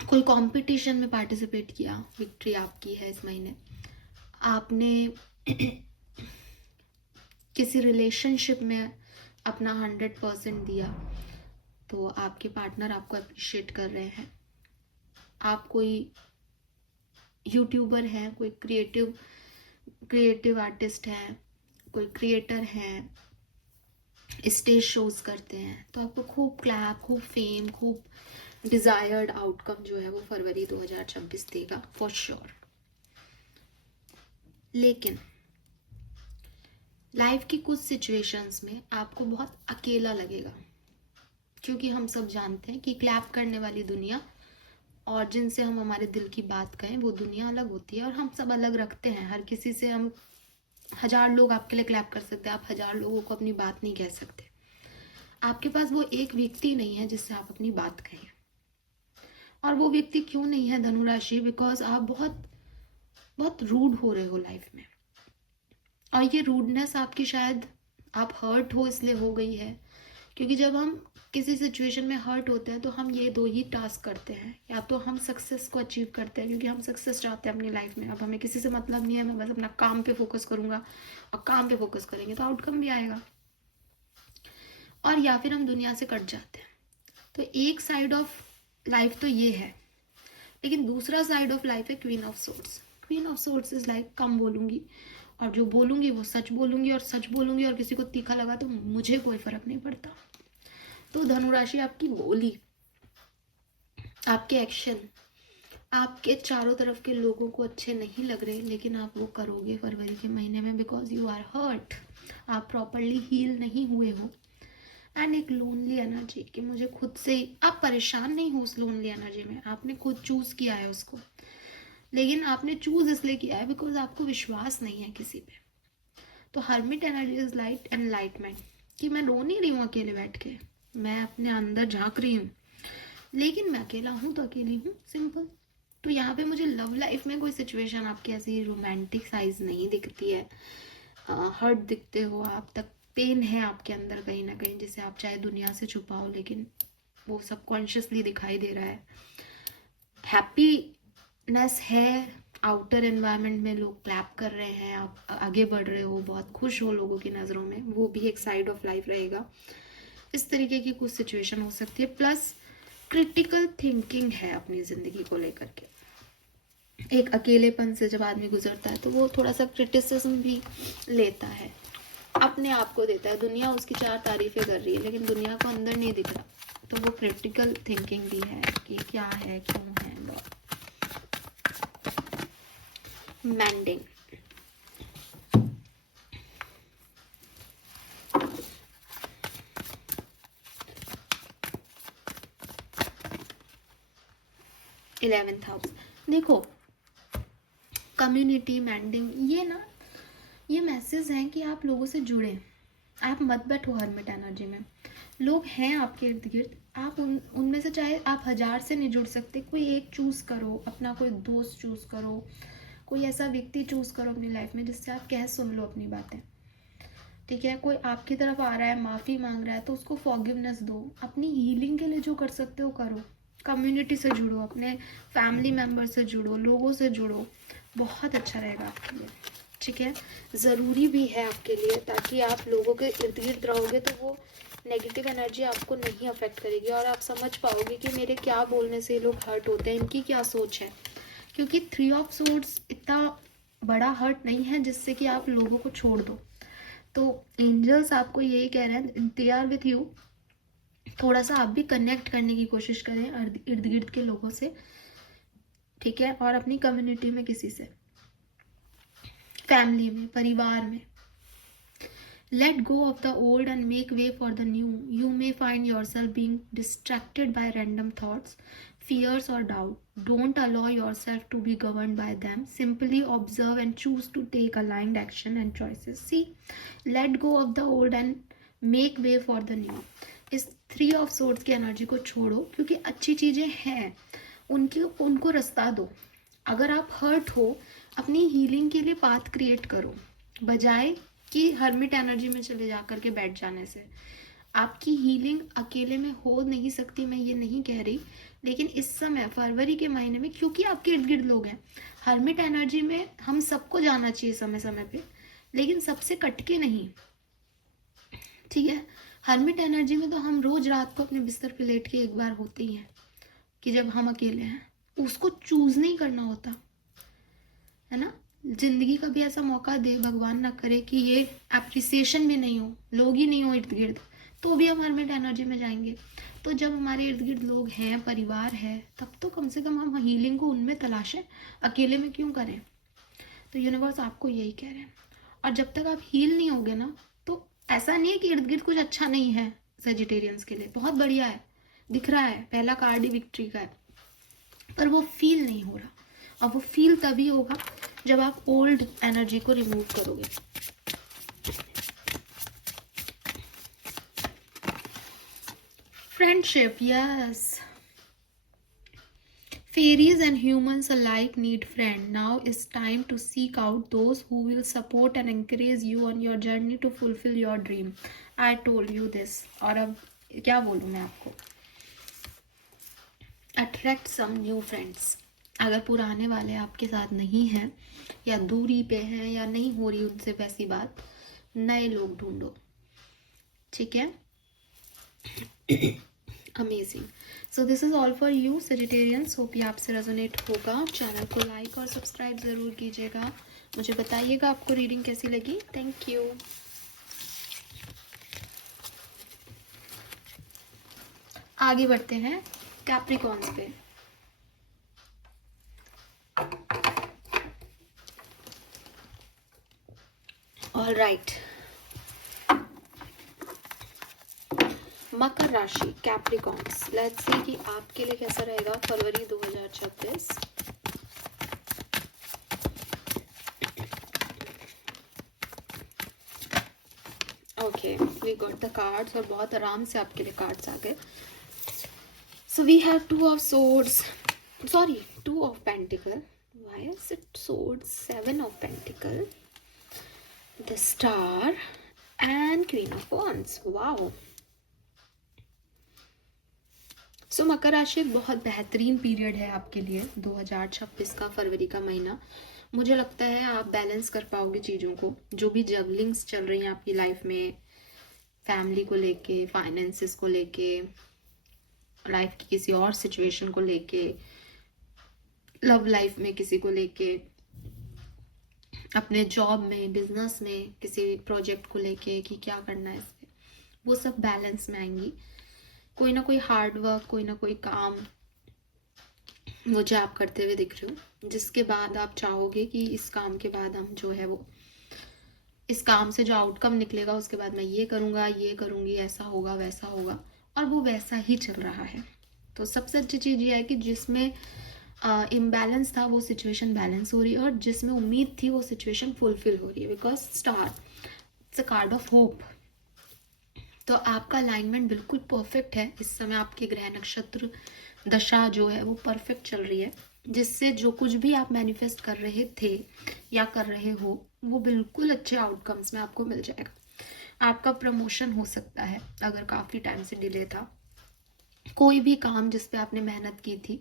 कोई कंपटीशन में पार्टिसिपेट किया, विक्ट्री आपकी है इस महीने। आपने किसी रिलेशनशिप में अपना 100% दिया, तो आपके पार्टनर आपको अप्रिशिएट कर रहे हैं। आप कोई यूट्यूबर हैं, कोई क्रिएटिव आर्टिस्ट हैं, कोई क्रिएटर हैं, स्टेज शोज करते हैं, तो आपको खूब क्लैप, खूब फेम, खूब डिजायर्ड आउटकम जो है वो फरवरी 2026 देगा फॉर श्योर। लेकिन लाइफ की कुछ सिचुएशंस में आपको बहुत अकेला लगेगा, क्योंकि हम सब जानते हैं कि क्लैप करने वाली दुनिया और जिनसे हम हमारे दिल की बात कहें वो दुनिया अलग होती है, और हम सब अलग रखते हैं। हर किसी से हम 1000 लोग आपके लिए क्लैप कर सकते हैं, आप 1000 लोगों को अपनी बात नहीं कह सकते। आपके पास वो एक व्यक्ति नहीं है जिससे आप अपनी बात कहें, और वो व्यक्ति क्यों नहीं है धनु राशि? बिकॉज आप बहुत बहुत रूड हो रहे हो लाइफ में, और ये रूडनेस आपकी शायद आप हर्ट हो इसलिए हो गई है, क्योंकि जब हम किसी सिचुएशन में हर्ट होते हैं तो हम ये 2 ही टास्क करते हैं, या तो हम सक्सेस को अचीव करते हैं क्योंकि हम सक्सेस चाहते हैं अपनी लाइफ में, अब हमें किसी से मतलब नहीं है, मैं बस अपना काम पे फोकस करूंगा, और काम पे फोकस करेंगे तो आउटकम भी आएगा, और या फिर हम दुनिया से कट जाते हैं। तो एक साइड ऑफ लाइफ तो ये है, लेकिन दूसरा साइड ऑफ लाइफ है queen of swords. Queen of swords is like कम बोलूंगी, और जो बोलूंगी वो सच बोलूंगी, और सच बोलूंगी और किसी को तीखा लगा तो मुझे कोई फर्क नहीं पड़ता। तो धनुराशि, आपकी बोली, आपके एक्शन आपके चारों तरफ के लोगों को अच्छे नहीं लग रहे, लेकिन आप वो करोगे फरवरी के महीने में, बिकॉज यू आर हर्ट, आप प्रॉपरली हील नहीं हुए हो। एंड एक लोनली एनर्जी कि मुझे खुद से ही, आप परेशान नहीं हो उस लोनली एनर्जी में, आपने खुद चूज किया है उसको, लेकिन आपने चूज इसलिए किया है बिकॉज आपको विश्वास नहीं है किसी पे। तो hermit energy is light enlightenment, कि मैं रो नहीं रही हूँ अकेले बैठ के, मैं अपने अंदर झांक रही हूँ, लेकिन मैं अकेला हूँ तो अकेली हूँ, सिंपल। तो यहाँ पे मुझे लव लाइफ में कोई सिचुएशन आपकी ऐसी रोमांटिक साइज नहीं दिखती है। हर्ट दिखते हो आप, तक पेन है आपके अंदर कहीं ना कहीं, जिसे आप चाहे दुनिया से छुपाओ, लेकिन वो सबकॉन्शियसली दिखाई दे रहा है। हैप्पीनेस है, आउटर एनवायरनमेंट में लोग क्लैप कर रहे हैं, आप आगे बढ़ रहे हो, बहुत खुश हो लोगों की नज़रों में, वो भी एक साइड ऑफ लाइफ रहेगा। इस तरीके की कुछ सिचुएशन हो सकती है। प्लस क्रिटिकल थिंकिंग है अपनी ज़िंदगी को लेकर के। एक अकेलेपन से जब आदमी गुजरता है तो वो थोड़ा सा क्रिटिसिज्म भी लेता है, अपने आप को देता है। दुनिया उसकी चार तारीफें कर रही है, लेकिन दुनिया को अंदर नहीं दिख रहा, तो वो क्रिटिकल थिंकिंग भी है कि क्या है, क्यों है। मैंडिंग, इलेवेंथ हाउस, देखो कम्युनिटी मैंडिंग, ये मैसेज है कि आप लोगों से जुड़े, आप मत बैठो हर्मिट एनर्जी में। लोग हैं आपके इर्द गिर्द, आप उनमें से चाहे आप 1000 से नहीं जुड़ सकते, कोई एक चूज करो, अपना कोई दोस्त चूज करो, कोई ऐसा व्यक्ति चूज करो अपनी लाइफ में जिससे आप कह सुन लो अपनी बातें, ठीक है। कोई आपकी तरफ आ रहा है, माफ़ी मांग रहा है, तो उसको फॉरगिवनेस दो। अपनी हीलिंग के लिए जो कर सकते हो करो, कम्युनिटी से जुड़ो, अपने फैमिली मेम्बर से जुड़ो, लोगों से जुड़ो, बहुत अच्छा रहेगा आपके लिए, ठीक है। ज़रूरी भी है आपके लिए, ताकि आप लोगों के इर्द गिर्द रहोगे तो वो नेगेटिव एनर्जी आपको नहीं अफेक्ट करेगी, और आप समझ पाओगे कि मेरे क्या बोलने से ये लोग हर्ट होते हैं, इनकी क्या सोच है। क्योंकि 3 ऑफ सोर्ड्स इतना बड़ा हर्ट नहीं है जिससे कि आप लोगों को छोड़ दो। तो एंजल्स आपको यही कह रहे हैं, दे आर विथ यू। थोड़ा सा आप भी कनेक्ट करने की कोशिश करें इर्द गिर्द के लोगों से, ठीक है, और अपनी कम्युनिटी में किसी से, फैमिली में, परिवार में। Let go of the old and make way for the new. You may find yourself being distracted by random thoughts, fears, or doubt. Don't allow yourself to be governed by them. Simply observe and choose to take aligned action and choices. See, let go of the old and make way for the new. इस 3 of swords की energy को छोड़ो, क्योंकि अच्छी चीज़ें हैं, उनको रास्ता दो। अगर आप हर्ट हो, अपनी हीलिंग के लिए पाथ क्रिएट करो, बजाय कि हर्मिट एनर्जी में चले जा करके बैठ जाने से। आपकी हीलिंग अकेले में हो नहीं सकती, मैं ये नहीं कह रही, लेकिन इस समय फरवरी के महीने में, क्योंकि आपके इर्द गिर्द लोग हैं, हर्मिट एनर्जी में हम सबको जाना चाहिए समय समय पे, लेकिन सबसे कटके नहीं, ठीक है। हर्मिट एनर्जी में तो हम रोज रात को अपने बिस्तर पे लेट के एक बार होते ही हैं, कि जब हम अकेले हैं, उसको चूज नहीं करना होता है ना। जिंदगी का भी ऐसा मौका दे, भगवान ना करे कि ये एप्रिसिएशन भी नहीं हो, लोग ही नहीं हो इर्द गिर्द, तो भी हम हर्मिट एनर्जी में जाएंगे। तो जब हमारे इर्द गिर्द लोग हैं, परिवार है, तब तो कम से कम हम हीलिंग को उनमें तलाशें, अकेले में क्यों करें। तो यूनिवर्स आपको यही कह रहे हैं। और जब तक आप हील नहीं होगे ना, तो ऐसा नहीं है कि इर्द गिर्द कुछ अच्छा नहीं है, सेजिटेरियंस के लिए बहुत बढ़िया है, दिख रहा है, पहला कार्ड ही विक्ट्री का है, पर वो फील नहीं हो रहा। और वो फील तभी होगा जब आप ओल्ड एनर्जी को रिमूव करोगे। Friendship, yes, fairies and humans alike need friends. Now is time to seek out those who will support and encourage you on your journey to fulfill your dream. I told you this. और अब क्या बोलूँ मैं आपको, attract some new friends. अगर पुराने वाले आपके साथ नहीं हैं, या दूरी पे हैं, या नहीं हो रही उनसे वैसी बात, नए लोग ढूंढो, ठीक है। Amazing. So this is all for you Sagittarians, hope ये आपसे रेजोनेट होगा। चैनल को लाइक और सब्सक्राइब ज़रूर कीजिएगा, मुझे बताइएगा आपको रीडिंग कैसी लगी। Thank you. आगे बढ़ते हैं कैप्रिकॉर्न्स पे। ऑलराइट, मकर राशि कैप्रिकॉन्स, लेट्स सी कि आपके लिए कैसा रहेगा फरवरी 2026। Okay, we got the cards और बहुत आराम से आपके लिए कार्ड्स आ गए। So we have two of swords, sorry two of pentacle, why is it sword, seven of pentacle, the star and queen of wands. Wow, so Makar राशि एक बहुत बेहतरीन पीरियड है आपके लिए 2026 का फरवरी का महीना। मुझे लगता है आप बैलेंस कर पाओगे चीज़ों को, जो भी जबलिंग्स चल रही हैं आपकी लाइफ में, फैमिली को लेके, फाइनेंसेस को लेके, लाइफ की किसी और सिचुएशन को लेके, लव लाइफ में किसी को लेके, अपने जॉब में, बिजनेस में, किसी प्रोजेक्ट को लेके कि क्या करना है इसमें, वो सब बैलेंस में आएंगी। कोई ना कोई हार्ड वर्क, कोई ना कोई काम मुझे आप करते हुए दिख रहे हो, जिसके बाद आप चाहोगे कि इस काम के बाद हम जो है वो, इस काम से जो आउटकम निकलेगा उसके बाद मैं ये करूँगा, ये करूँगी, ऐसा होगा, वैसा होगा, और वो वैसा ही चल रहा है। तो सबसे अच्छी चीज़ ये है कि जिसमें इम्बैलेंस था वो सिचुएशन बैलेंस हो रही है, और जिसमें उम्मीद थी वो सिचुएशन फुलफिल हो रही है, because star it's a card of hope. तो आपका अलाइनमेंट बिल्कुल परफेक्ट है। इस समय आपके ग्रह नक्षत्र दशा जो है वो परफेक्ट चल रही है, जिससे जो कुछ भी आप मैनिफेस्ट कर रहे थे या कर रहे हो वो बिल्कुल अच्छे आउटकम्स में आपको मिल जाएगा। आपका प्रमोशन हो सकता है अगर काफ़ी टाइम से डिले था। कोई भी काम जिस पे आपने मेहनत की थी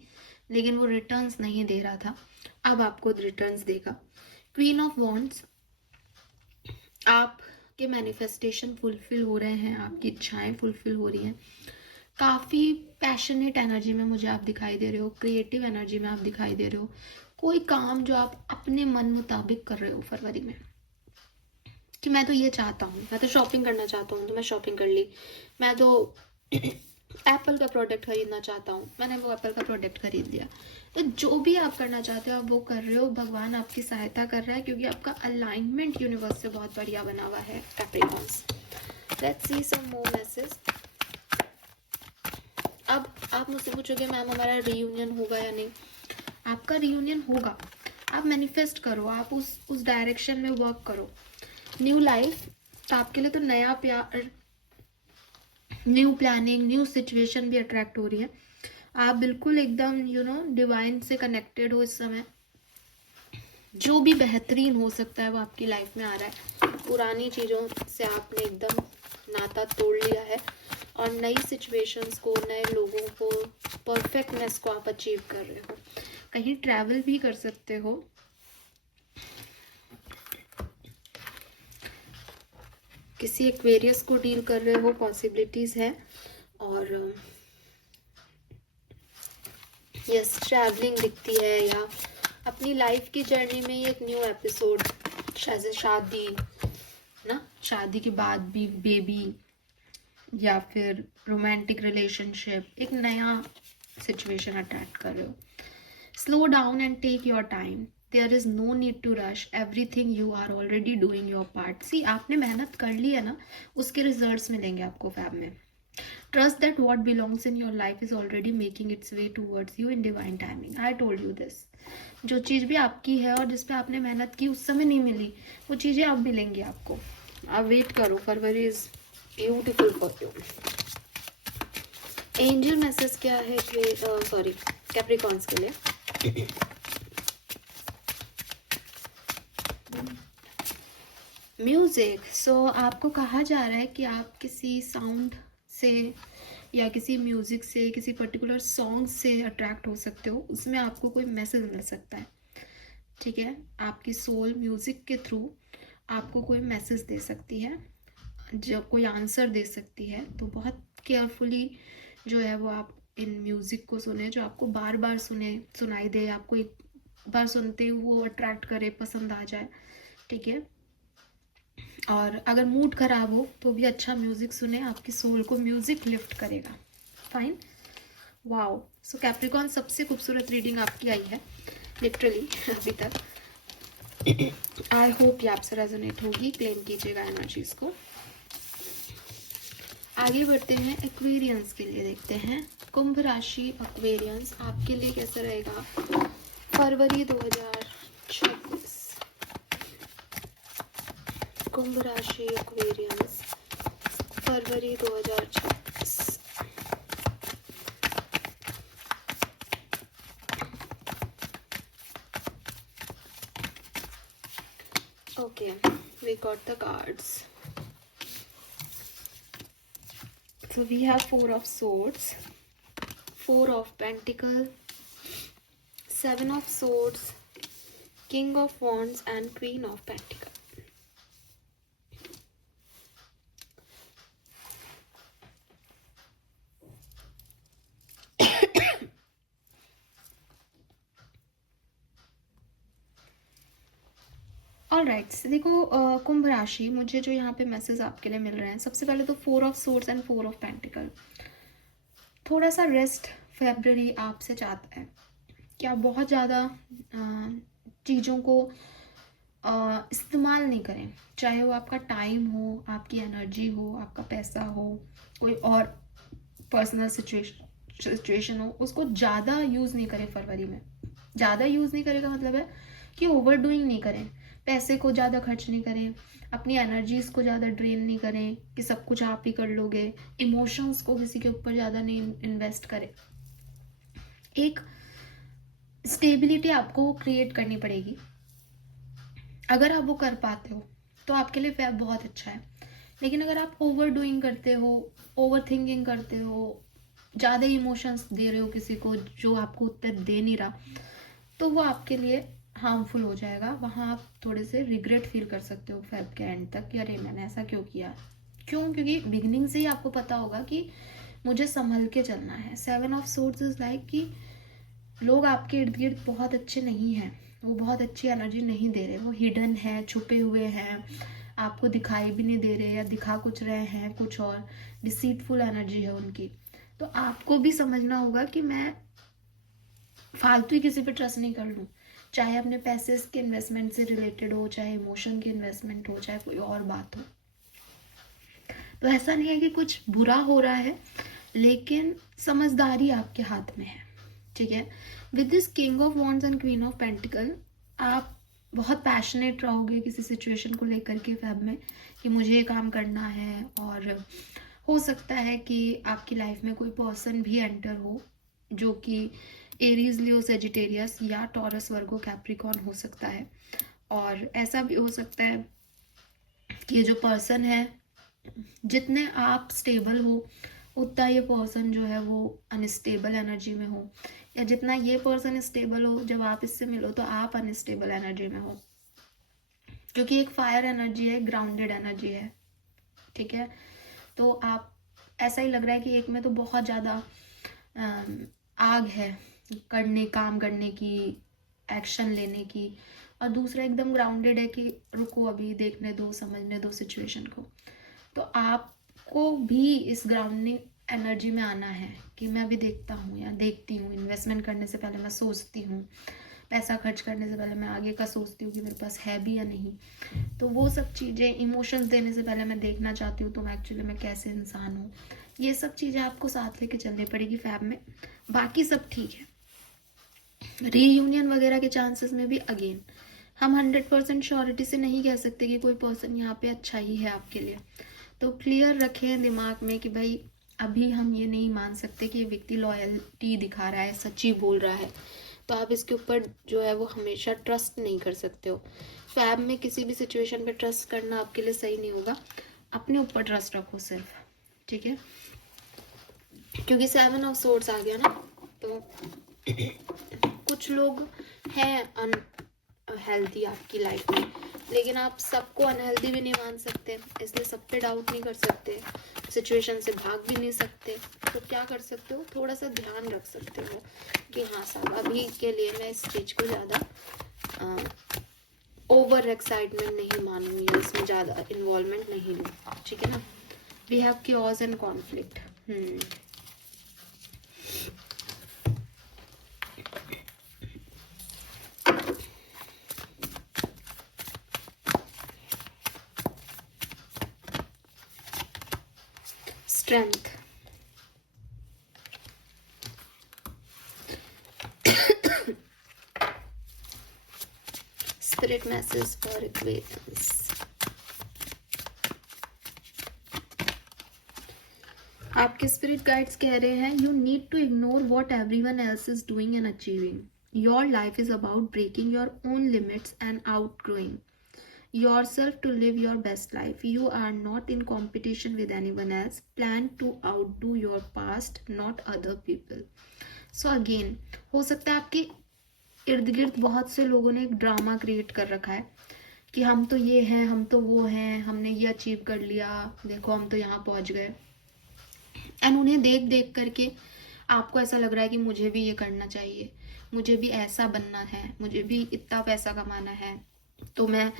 लेकिन वो रिटर्न्स नहीं दे रहा था, अब आपको रिटर्न्स देगा। क्वीन ऑफ वॉन्ड्स, आपके मैनिफेस्टेशन फुलफिल हो रहे हैं, आपकी इच्छाएं फुलफिल हो रही हैं। काफ़ी पैशनेट एनर्जी में मुझे आप दिखाई दे रहे हो, क्रिएटिव एनर्जी में आप दिखाई दे रहे हो। कोई काम जो आप अपने मन मुताबिक कर रहे हो फरवरी में, कि मैं तो ये चाहता हूँ, मैं तो शॉपिंग करना चाहता हूँ तो मैं शॉपिंग कर ली, मैं तो एप्पल का प्रोडक्ट खरीदना चाहता हूँ, मैंने वो एप्पल का प्रोडक्ट खरीद लिया। तो जो भी आप करना चाहते हो आप वो कर रहे हो, भगवान आपकी सहायता कर रहा है, क्योंकि आपका अलाइनमेंट यूनिवर्स से बहुत बढ़िया बना हुआ है Capricorns. Let's see some more message. अब आप मुझसे पूछोगे मैम हमारा रीयूनियन होगा या नहीं। आपका रीयूनियन होगा, आप मैनिफेस्ट करो, आप उस डायरेक्शन में वर्क करो। न्यू लाइफ, तो आपके लिए तो नया प्यार, न्यू प्लानिंग, न्यू सिचुएशन भी अट्रैक्ट हो रही है। आप बिल्कुल एकदम डिवाइन से कनेक्टेड हो इस समय। जो भी बेहतरीन हो सकता है वो आपकी लाइफ में आ रहा है। पुरानी चीज़ों से आपने एकदम नाता तोड़ लिया है और नई सिचुएशंस को, नए लोगों को, परफेक्टनेस को आप अचीव कर रहे हो। कहीं ट्रैवल भी कर सकते हो। किसी एक्वेरियस को डील कर रहे हो, पॉसिबिलिटीज है। और यस, ट्रैवलिंग दिखती है, या अपनी लाइफ की जर्नी में एक न्यू एपिसोड, जैसे शादी ना, शादी के बाद भी बेबी, या फिर रोमांटिक रिलेशनशिप, एक नया सिचुएशन अट्रैक्ट कर रहे हो। Slow down and take your time, there is no need to rush, everything you are already doing your part. See, आपने मेहनत कर ली है ना, उसके रिजल्ट्स मिलेंगे आपको फैब में। Trust that what belongs in your life is already making it's way towards you in divine timing. I told you this. जो चीज़ भी आपकी है और जिस पे आपने मेहनत की उस समय नहीं मिली, वो चीज़ें अब मिलेंगी आपको। आप वेट करो, फरवरी is beautiful for you. Angel message क्या है कि सॉरी कैप्रिकॉन्स के लिए? म्यूजिक। सो आपको कहा जा रहा है कि आप किसी साउंड से या किसी म्यूजिक से, किसी पर्टिकुलर सॉन्ग से अट्रैक्ट हो सकते हो। उसमें आपको कोई मैसेज मिल सकता है, ठीक है। आपकी सोल म्यूजिक के थ्रू आपको कोई मैसेज दे सकती है, जो कोई आंसर दे सकती है। तो बहुत केयरफुली जो है वो आप इन म्यूज़िक को सुने, जो आपको बार बार सुनाई दे, आपको एक बार सुनते ही वो अट्रैक्ट करे, पसंद आ जाए, ठीक है। और अगर मूड खराब हो तो भी अच्छा म्यूज़िक सुने, आपकी सोल को म्यूज़िक लिफ्ट करेगा। Fine, wow. सो कैप्रिकॉन, सबसे खूबसूरत रीडिंग आपकी आई है लिटरली अभी तक। आई होप ये आपसे रेजोनेट होगी, क्लेम कीजिएगा एनर्जीज को। आगे बढ़ते हैं, एक्वेरियंस के लिए देखते हैं। कुंभ राशि एक्वेरियंस आपके लिए कैसा रहेगा फरवरी 2026। कुंभ राशि Aquarians February 2026। Okay, we got the cards. So we have Four of Swords, Four of Pentacles, Seven of Swords, King of Wands and Queen of Pentacles. Alright, देखो कुंभ राशि, मुझे जो यहाँ पे मैसेज आपके लिए मिल रहे हैं, सबसे पहले तो four of swords and four of pentacle. थोड़ा सा रेस्ट फेब्रवरी आपसे चाहता है कि आप बहुत ज़्यादा चीज़ों को इस्तेमाल नहीं करें, चाहे वो आपका टाइम हो, आपकी एनर्जी हो, आपका पैसा हो, कोई और पर्सनल सिचुएशन हो, उसको ज़्यादा यूज़ नहीं करें फरवरी में। ज़्यादा यूज़ नहीं करें का मतलब है कि ओवर डूइंग नहीं करें, पैसे को ज़्यादा खर्च नहीं करें, अपनी एनर्जीज को ज़्यादा ड्रेन नहीं करें कि सब कुछ आप ही कर लोगे, इमोशंस को किसी के ऊपर ज़्यादा नहीं इन्वेस्ट करें। एक स्टेबिलिटी आपको क्रिएट करनी पड़ेगी। अगर आप वो कर पाते हो तो आपके लिए फेब बहुत अच्छा है, लेकिन अगर आप ओवर डूइंग करते हो, ओवर थिंकिंग करते हो, ज़्यादा इमोशंस दे रहे हो किसी को जो आपको उत्तर दे नहीं रहा, तो वो आपके लिए हार्मफुल हो जाएगा। वहाँ आप थोड़े से रिग्रेट फील कर सकते हो फेब के एंड तक कि अरे मैंने ऐसा क्यों किया। क्यों? क्योंकि बिगिनिंग से ही आपको पता होगा कि मुझे संभल के चलना है। Seven of swords is like कि लोग आपके इर्द गिर्द बहुत अच्छे नहीं हैं, वो बहुत अच्छी एनर्जी नहीं दे रहे, वो हिडन है, छुपे हुए हैं, आपको दिखाई भी नहीं दे रहे, या दिखा कुछ रहे हैं कुछ और, डिसीटफुल एनर्जी है उनकी। तो आपको भी समझना होगा कि मैं फालतू ही किसी पे ट्रस्ट नहीं कर लूँ, चाहे अपने पैसे के इन्वेस्टमेंट से रिलेटेड हो, चाहे इमोशन की इन्वेस्टमेंट हो, चाहे कोई और बात हो। तो ऐसा नहीं है कि कुछ बुरा हो रहा है, लेकिन समझदारी आपके हाथ में है, ठीक है। With this king of wands and queen of pentacle, आप बहुत पैशनेट रहोगे किसी सिचुएशन को लेकर के फेब में कि मुझे ये काम करना है, और हो सकता है कि आपकी लाइफ में कोई पर्सन भी एंटर हो जो कि एरीज, लियो, सेजिटेरियस या टॉरस, वर्गो, कैप्रिकॉन हो सकता है। और ऐसा भी हो सकता है कि ये जो पर्सन है, जितने आप स्टेबल हो उतना ये पर्सन जो है वो अनस्टेबल एनर्जी में हो, या जितना ये पर्सन स्टेबल हो जब आप इससे मिलो तो आप अनस्टेबल एनर्जी में हो, क्योंकि एक फायर एनर्जी है, ग्राउंडेड एनर्जी है, ठीक है। तो आप, ऐसा ही लग रहा है कि एक में तो बहुत ज़्यादा आग है काम करने की, एक्शन लेने की, और दूसरा एकदम ग्राउंडेड है कि रुको अभी देखने दो, समझने दो सिचुएशन को। तो आपको भी इस ग्राउंडिंग एनर्जी में आना है कि मैं अभी देखता हूँ या देखती हूँ, इन्वेस्टमेंट करने से पहले मैं सोचती हूँ, पैसा खर्च करने से पहले मैं आगे का सोचती हूँ कि मेरे पास है भी या नहीं। तो वो सब चीज़ें, इमोशंस देने से पहले मैं देखना चाहती हूँ तो मैं एक्चुअली मैं कैसे इंसान हूँ, ये सब चीज़ें आपको साथ लेके चलनी पड़ेगी फैब में। बाकी सब ठीक है। रीयूनियन वगैरह के चांसेस में भी अगेन हम 100% श्योरिटी से नहीं कह सकते कि कोई पर्सन यहाँ पे अच्छा ही है आपके लिए। तो क्लियर रखें दिमाग में कि भाई अभी हम ये नहीं मान सकते कि ये व्यक्ति लॉयल्टी दिखा रहा है, सच्ची बोल रहा है, तो आप इसके ऊपर जो है वो हमेशा ट्रस्ट नहीं कर सकते हो। फैब में किसी भी सिचुएशन पे ट्रस्ट करना आपके लिए सही नहीं होगा, अपने ऊपर ट्रस्ट रखो सिर्फ, ठीक है। क्योंकि 7 ऑफ सोर्ड्स आ गया ना, तो कुछ लोग हैं अनहेल्दी आपकी लाइफ में, लेकिन आप सबको अनहेल्दी भी नहीं मान सकते, इसलिए सब पे डाउट नहीं कर सकते, सिचुएशन से भाग भी नहीं सकते। तो क्या कर सकते हो, थोड़ा सा ध्यान रख सकते हो कि हाँ साहब अभी के लिए मैं इस चीज़ को ज़्यादा ओवर एक्साइटमेंट नहीं मानूंगी, या इसमें ज़्यादा इन्वॉल्वमेंट नहीं लूँ, ठीक है ना। We have cures and conflict. Strength, spirit message for Aquarians. आपके स्पिरिट गाइड्स कह रहे हैं you need to ignore what everyone else is doing and achieving. Your life is about breaking your own limits and outgrowing yourself to live your best life. You are not in competition with anyone else. Plan to outdo your past, not other people. So again, हो सकता है आपके इर्द गिर्द बहुत से लोगों ने एक ड्रामा क्रिएट कर रखा है कि हम तो ये हैं, हम तो वो हैं, हमने ये अचीव कर लिया, देखो हम तो यहाँ पहुँच गए। एंड उन्हें देख देख करके आपको ऐसा लग रहा है कि मुझे भी ये करना चाहिए, मुझे भी ऐसा बनना है, मुझे भी इतना पैसा कमाना है, तो मैं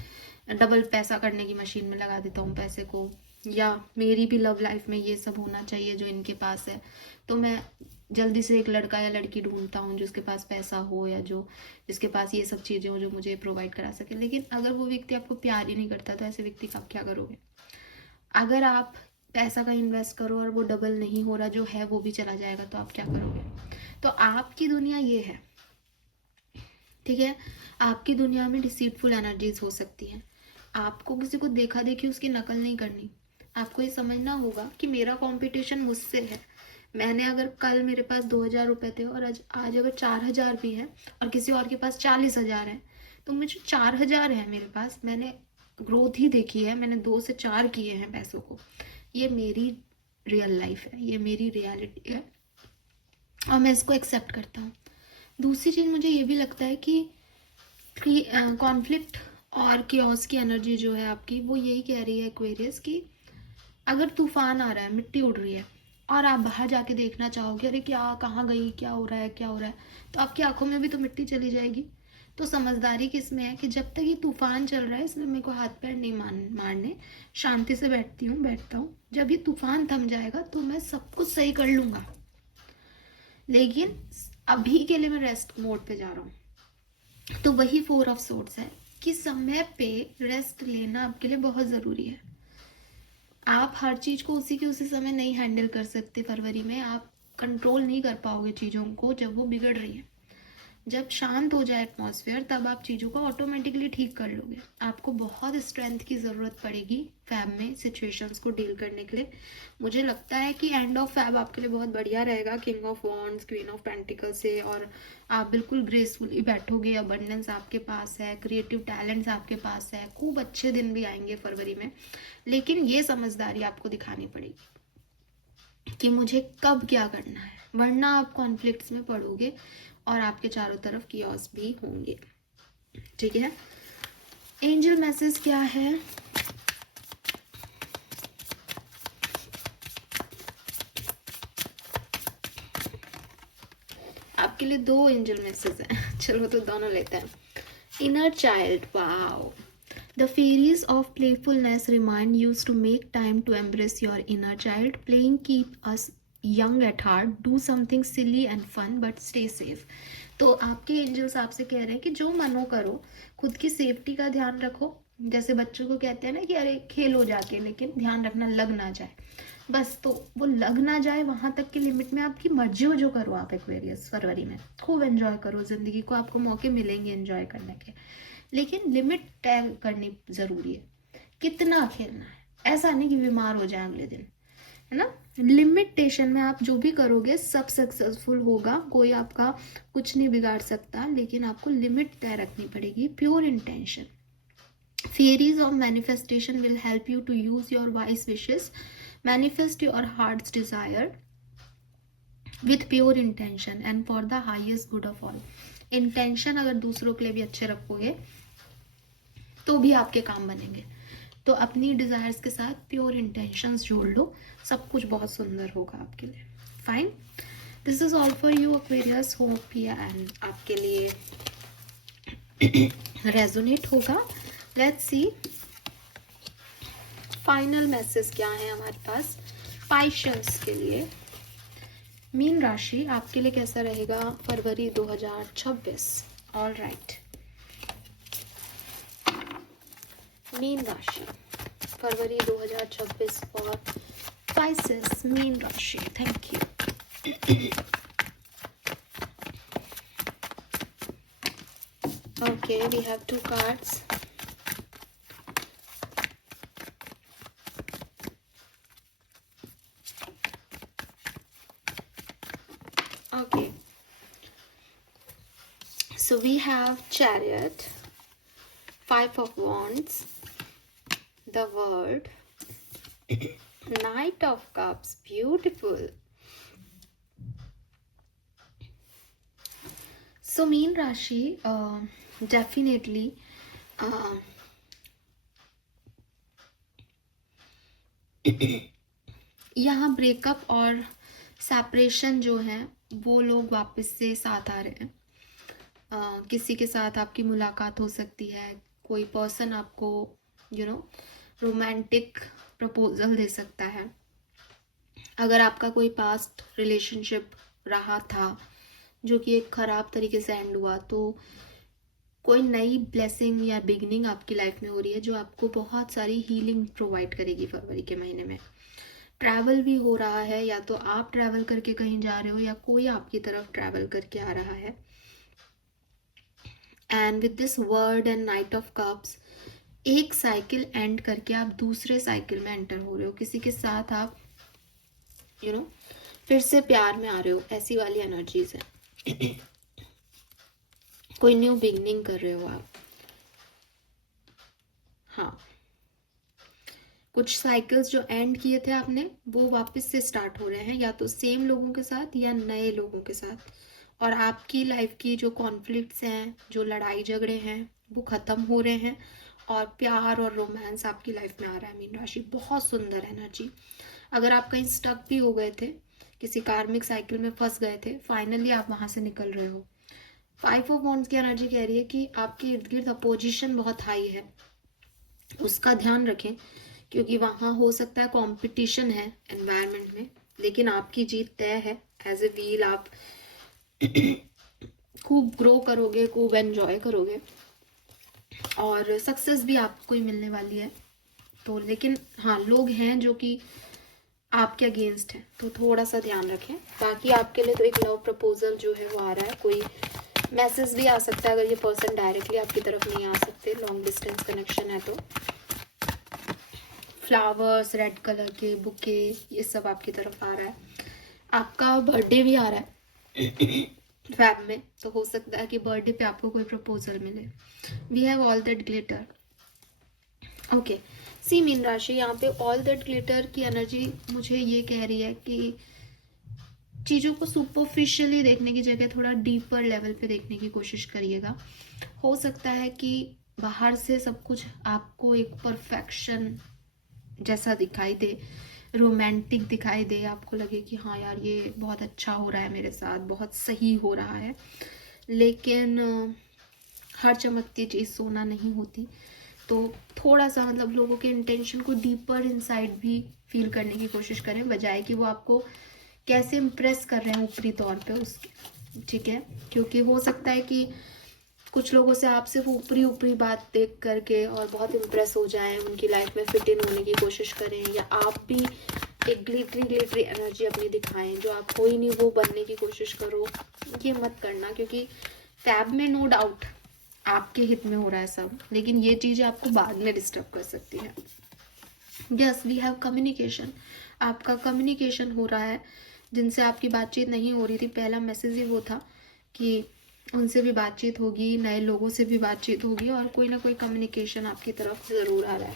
डबल पैसा करने की मशीन में लगा देता हूँ पैसे को, या मेरी भी लव लाइफ में ये सब होना चाहिए जो इनके पास है, तो मैं जल्दी से एक लड़का या लड़की ढूंढता हूँ जिसके पास पैसा हो या जो जिसके पास ये सब चीज़ें हो जो मुझे प्रोवाइड करा सके। लेकिन अगर वो व्यक्ति आपको प्यार ही नहीं करता तो ऐसे व्यक्ति का आप क्या करोगे? अगर आप पैसा का इन्वेस्ट करो और वो डबल नहीं हो रहा, जो है वो भी चला जाएगा, तो आप क्या करोगे? तो आपकी दुनिया ये है, ठीक है? आपकी दुनिया में डिसीटफुल एनर्जीज हो सकती हैं। आपको किसी को देखा देखी उसकी नकल नहीं करनी। आपको ये समझना होगा कि मेरा कंपटीशन मुझसे है। मैंने अगर कल मेरे पास 2000 रुपये थे और आज अगर 4000 भी हैं और किसी और के पास 40,000 है, तो मुझे 4000 है मेरे पास, मैंने ग्रोथ ही देखी है, मैंने 2 से 4 किए हैं पैसों को। ये मेरी रियल लाइफ है, ये मेरी रियलिटी है और मैं इसको एक्सेप्ट करता हूँ। दूसरी चीज़ मुझे ये भी लगता है कि कॉन्फ्लिक्ट और कियोस की एनर्जी जो है आपकी, वो यही कह रही है एक्वेरियस कि अगर तूफान आ रहा है, मिट्टी उड़ रही है और आप बाहर जाके देखना चाहोगे अरे क्या, कहाँ गई, क्या हो रहा है, क्या हो रहा है, तो आपकी आंखों में भी तो मिट्टी चली जाएगी। तो समझदारी किसमें है कि जब तक ये तूफान चल रहा है इसमें मेरे को हाथ पैर नहीं मारने, शांति से बैठता हूँ। जब ये तूफान थम जाएगा तो मैं सब कुछ सही कर लूँगा, लेकिन अभी के लिए मैं रेस्ट मोड पे जा रहा हूँ। तो वही 4 ऑफ सोर्ड्स है कि समय पे रेस्ट लेना आपके लिए बहुत ज़रूरी है। आप हर चीज़ को उसी समय नहीं हैंडल कर सकते। फरवरी में आप कंट्रोल नहीं कर पाओगे चीज़ों को जब वो बिगड़ रही है। जब शांत हो जाए एटमॉस्फेयर तब आप चीज़ों को ऑटोमेटिकली ठीक कर लोगे। आपको बहुत स्ट्रेंथ की ज़रूरत पड़ेगी फैब में सिचुएशंस को डील करने के लिए। मुझे लगता है कि एंड ऑफ फैब आपके लिए बहुत बढ़िया रहेगा, king of wands, queen of pentacle से, और आप बिल्कुल ग्रेसफुली बैठोगे, अबंडेंस आपके पास है, क्रिएटिव टैलेंट्स आपके पास है, खूब अच्छे दिन भी आएंगे फरवरी में। लेकिन ये समझदारी आपको दिखानी पड़ेगी कि मुझे कब क्या करना है, वरना आप कॉन्फ्लिक्ट्स में पड़ोगे और आपके चारों तरफ कियोस भी होंगे। ठीक है, एंजल मैसेज क्या है? आपके लिए 2 एंजल मैसेज हैं। चलो तो दोनों लेते हैं। Inner child, wow. The fairies of playfulness remind you to make time to embrace your inner child. Playing keep us young at heart. Do something silly and fun, but stay safe. तो आपके angels आपसे कह रहे हैं कि जो मनो करो, खुद की सेफ्टी का ध्यान रखो। जैसे बच्चों को कहते हैं ना कि अरे खेलो जाके, लेकिन ध्यान रखना लग ना जाए, बस। तो वो लग ना जाए वहाँ तक की लिमिट में आपकी मर्जी हो जो करो आप एक्वेरियस फरवरी में। खूब एंजॉय करो ज़िंदगी को, आपको मौके मिलेंगे एंजॉय करने के, लेकिन लिमिट तय करनी ज़रूरी है। कितना खेलना है, ऐसा नहीं कि बीमार हो जाए अगले दिन, है ना। लिमिटेशन में आप जो भी करोगे सब सक्सेसफुल होगा, कोई आपका कुछ नहीं बिगाड़ सकता, लेकिन आपको लिमिट तय रखनी पड़ेगी। Pure intention, fairies of manifestation will help you to use your wise wishes, manifest your hearts desire with pure intention and for the highest good of all. Intention अगर दूसरों के लिए भी अच्छे रखोगे तो भी आपके काम बनेंगे। तो अपनी डिजायर्स के साथ प्योर इंटेंशंस जोड़ लो, सब कुछ बहुत सुंदर होगा आपके लिए। Fine, this is all for you Aquarius. Hope ये एंड आपके लिए रेजोनेट होगा। लेट्स सी फाइनल मैसेज क्या है हमारे पास पाइशंस के लिए। मीन राशि आपके लिए कैसा रहेगा फरवरी 2026? ऑल राइट, मीन राशि फरवरी 2026 फॉर advices, मीन राशि. Thank you. Okay, we have 2 cards. Okay, so we have Chariot, 5 of Wands, the World, Knight of Cups, beautiful. So mean राशि डेफिनेटली यहाँ ब्रेकअप और सेपरेशन जो है वो लोग वापस से साथ आ रहे हैं. किसी के साथ आपकी मुलाकात हो सकती है, कोई पर्सन आपको रोमांटिक प्रपोजल दे सकता है. अगर आपका कोई पास्ट रिलेशनशिप रहा था जो कि एक ख़राब तरीके से एंड हुआ, तो कोई नई ब्लेसिंग या बिगनिंग आपकी लाइफ में हो रही है जो आपको बहुत सारी हीलिंग प्रोवाइड करेगी फरवरी के महीने में. ट्रैवल भी हो रहा है, या तो आप ट्रैवल करके कहीं जा रहे हो या कोई आपकी तरफ ट्रैवल करके आ रहा है. And with this word and night of cups, एक साइकिल एंड करके आप दूसरे साइकिल में एंटर हो रहे हो. किसी के साथ आप फिर से प्यार में आ रहे हो, ऐसी वाली एनर्जीज है. कोई न्यू बिगनिंग कर रहे हो आप. हाँ, कुछ साइकिल्स जो एंड किए थे आपने वो वापस से स्टार्ट हो रहे हैं, या तो सेम लोगों के साथ या नए लोगों के साथ. और आपकी लाइफ की जो कॉन्फ्लिक्ट्स हैं, जो लड़ाई झगड़े हैं, वो ख़त्म हो रहे हैं और प्यार और रोमांस आपकी लाइफ में आ रहा है. मीन राशि, बहुत सुंदर एनर्जी. अगर आप कहीं स्टक भी हो गए थे, किसी कार्मिक साइकिल में फंस गए थे, फाइनली आप वहाँ से निकल रहे हो. 5 ऑफ वॉन्ड्स की एनर्जी कह रही है कि आपके इर्द गिर्द अपोजिशन बहुत हाई है, उसका ध्यान रखें, क्योंकि वहाँ हो सकता है कंपटीशन है एनवायरनमेंट में, लेकिन आपकी जीत तय है. एज ए व्हील आप खूब ग्रो करोगे, खूब एंजॉय करोगे और सक्सेस भी आपको ही मिलने वाली है. तो लेकिन हाँ, लोग हैं जो कि आपके अगेंस्ट है, तो थोड़ा सा ध्यान रखें. बाकी आपके लिए तो एक लव प्रपोजल जो है वो आ रहा है. कोई मैसेज भी आ सकता है अगर ये पर्सन डायरेक्टली आपकी तरफ नहीं आ सकते, लॉन्ग डिस्टेंस कनेक्शन है तो. फ्लावर्स, रेड कलर के बुके, ये सब आपकी तरफ आ रहा है. आपका बर्थडे भी आ रहा है फैब में, तो हो सकता है कि बर्थडे पे आपको कोई प्रपोजल मिले. We have all that glitter. Okay, see मीन राशि, यहाँ पे ऑल दैट ग्लिटर की एनर्जी मुझे ये कह रही है कि चीज़ों को सुपरफिशियली देखने की जगह थोड़ा डीपर लेवल पे देखने की कोशिश करिएगा. हो सकता है कि बाहर से सब कुछ आपको एक परफेक्शन जैसा दिखाई दे, रोमांटिक दिखाई दे, आपको लगे कि हाँ यार ये बहुत अच्छा हो रहा है मेरे साथ, बहुत सही हो रहा है. लेकिन हर चमकती चीज़ सोना नहीं होती. तो थोड़ा सा मतलब लोगों के इंटेंशन को डीपर इनसाइड भी फील करने की कोशिश करें, बजाय कि वो आपको कैसे इम्प्रेस कर रहे हैं ऊपरी तौर पे उसके. ठीक है, क्योंकि हो सकता है कि कुछ लोगों से आप सिर्फ ऊपरी ऊपरी बात देख करके और बहुत इम्प्रेस हो जाएं, उनकी लाइफ में फिट इन होने की कोशिश करें, या आप भी एक ग्लिटरी एनर्जी अपनी दिखाएं जो आप कोई नहीं वो बनने की कोशिश करो. ये मत करना, क्योंकि फैब में नो डाउट आपके हित में हो रहा है सब, लेकिन ये चीज़ें आपको बाद में डिस्टर्ब कर सकती है. Yes, we have communication. आपका कम्युनिकेशन हो रहा है, जिनसे आपकी बातचीत नहीं हो रही थी, पहला मैसेज ही वो था कि उनसे भी बातचीत होगी, नए लोगों से भी बातचीत होगी, और कोई ना कोई कम्युनिकेशन आपकी तरफ ज़रूर आ रहा है.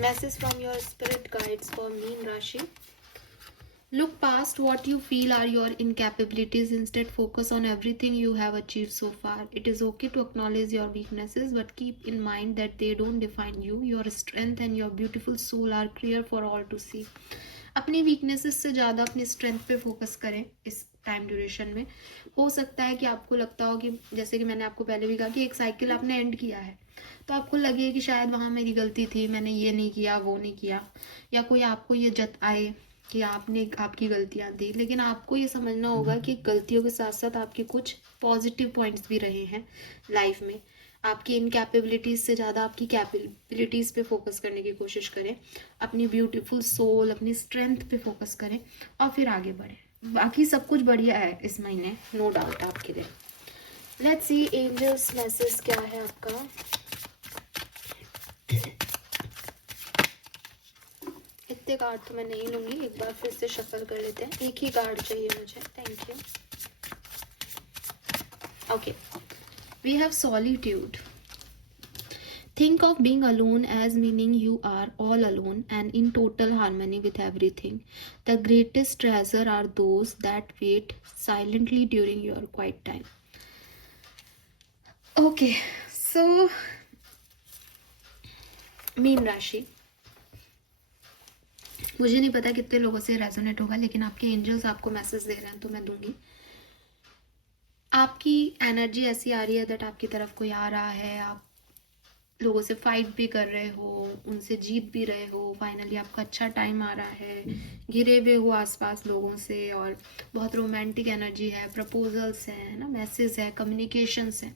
Message from your spirit guides for mean राशि. Look past what you feel are your incapabilities. Instead, focus on everything you have achieved so far. It is okay to acknowledge your weaknesses, but keep in mind that they don't define you. Your strength and your beautiful soul are clear for all to see. अपनी weaknesses से ज़्यादा अपनी strength पे focus करें इस time duration में. हो सकता है कि आपको लगता हो कि, जैसे कि मैंने आपको पहले भी कहा, कि एक साइकिल आपने एंड किया है, तो आपको लगे कि शायद वहाँ मेरी गलती थी, मैंने ये नहीं किया, वो नहीं किया, या कोई आपको ये जताए कि आपकी गलतियाँ थी. लेकिन आपको ये समझना होगा कि गलतियों के साथ साथ आपके कुछ पॉजिटिव पॉइंट्स भी रहे हैं लाइफ में. आपकी इनकैपेबिलिटीज़ से ज़्यादा आपकी कैपेबिलिटीज़ पे फोकस करने की कोशिश करें, अपनी ब्यूटीफुल सोल, अपनी स्ट्रेंथ पे फोकस करें और फिर आगे बढ़ें। बाकी सब कुछ बढ़िया है इस महीने, नो डाउट आपके लिए। लेट्स सी एंजल्स मैसेज क्या है आपका। इतने कार्ड तो मैं नहीं लूँगी, एक बार फिर से शफल कर लेते हैं। एक ही कार्ड चाहिए मुझे, thank you. Okay, we have solitude. Think of being alone as meaning you are all alone and in total harmony with everything. The greatest treasure are those that wait silently during your quiet time. Okay, so mean राशि, मुझे नहीं पता कितने लोगों से resonate होगा, लेकिन आपके एंजल्स आपको मैसेज दे रहे हैं तो मैं दूंगी। आपकी एनर्जी ऐसी आ रही है दैट आपकी तरफ कोई आ रहा है, आप लोगों से फाइट भी कर रहे हो, उनसे जीत भी रहे हो, फाइनली आपका अच्छा टाइम आ रहा है, घिरे हुए हो आसपास लोगों से, और बहुत रोमांटिक एनर्जी है, प्रपोजल्स है ना, मैसेज है, कम्युनिकेशंस है।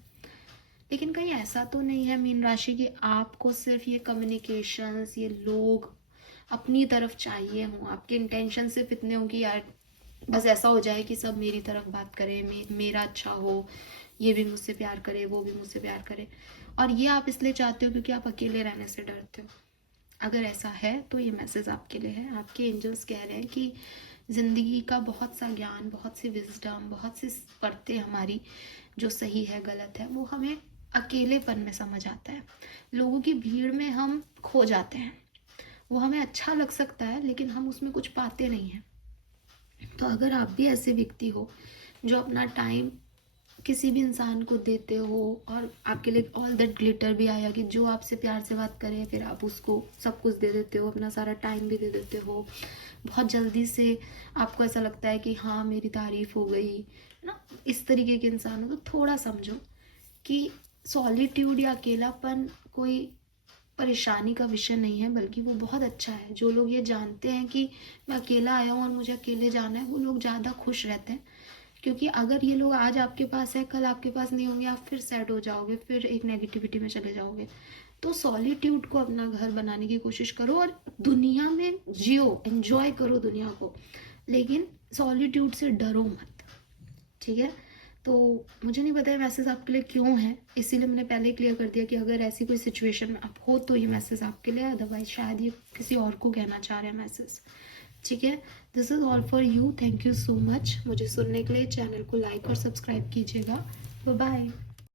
लेकिन कहीं ऐसा तो नहीं है मीन राशि कि आपको सिर्फ ये कम्युनिकेशंस, ये लोग अपनी तरफ चाहिए हों, आपके इंटेंशन सिर्फ इतने हों कि यार बस ऐसा हो जाए कि सब मेरी तरफ बात करें, मेरा अच्छा हो, ये भी मुझसे प्यार करे, वो भी मुझसे प्यार करे, और ये आप इसलिए चाहते हो क्योंकि आप अकेले रहने से डरते हो। अगर ऐसा है तो ये मैसेज आपके लिए है। आपके एंजल्स कह रहे हैं कि ज़िंदगी का बहुत सा ज्ञान, बहुत सी विजडम, बहुत सी परतें हमारी जो सही है गलत है वो हमें अकेलेपन में समझ आता है। लोगों की भीड़ में हम खो जाते हैं, वो हमें अच्छा लग सकता है लेकिन हम उसमें कुछ पाते नहीं हैं। तो अगर आप भी ऐसे व्यक्ति हो जो अपना टाइम किसी भी इंसान को देते हो और आपके लिए ऑल दैट ग्लिटर भी आया कि जो आपसे प्यार से बात करे फिर आप उसको सब कुछ दे देते हो, अपना सारा टाइम भी दे देते हो, बहुत जल्दी से आपको ऐसा लगता है कि हाँ मेरी तारीफ हो गई है ना, इस तरीके के इंसान हो, तो थोड़ा समझो कि सॉलिट्यूड या अकेलापन कोई परेशानी का विषय नहीं है, बल्कि वो बहुत अच्छा है। जो लोग ये जानते हैं कि मैं अकेला आया हूँ और मुझे अकेले जाना है, वो लोग ज़्यादा खुश रहते हैं। क्योंकि अगर ये लोग आज आपके पास है, कल आपके पास नहीं होंगे, आप फिर सैड हो जाओगे, फिर एक नेगेटिविटी में चले जाओगे। तो सॉलिट्यूड को अपना घर बनाने की कोशिश करो और दुनिया में जियो, एंजॉय करो दुनिया को, लेकिन सॉलिट्यूड से डरो मत, ठीक है। तो मुझे नहीं पता है मैसेज आपके लिए क्यों है, इसीलिए मैंने पहले ही क्लियर कर दिया कि अगर ऐसी कोई सिचुएशन में आप हो तो ये मैसेज आपके लिए, अदरवाइज शायद ये किसी और को कहना चाह रहे हैं मैसेज, ठीक है। This is all for you, thank you so much मुझे सुनने के लिए। चैनल को लाइक और सब्सक्राइब कीजिएगा। Bye bye.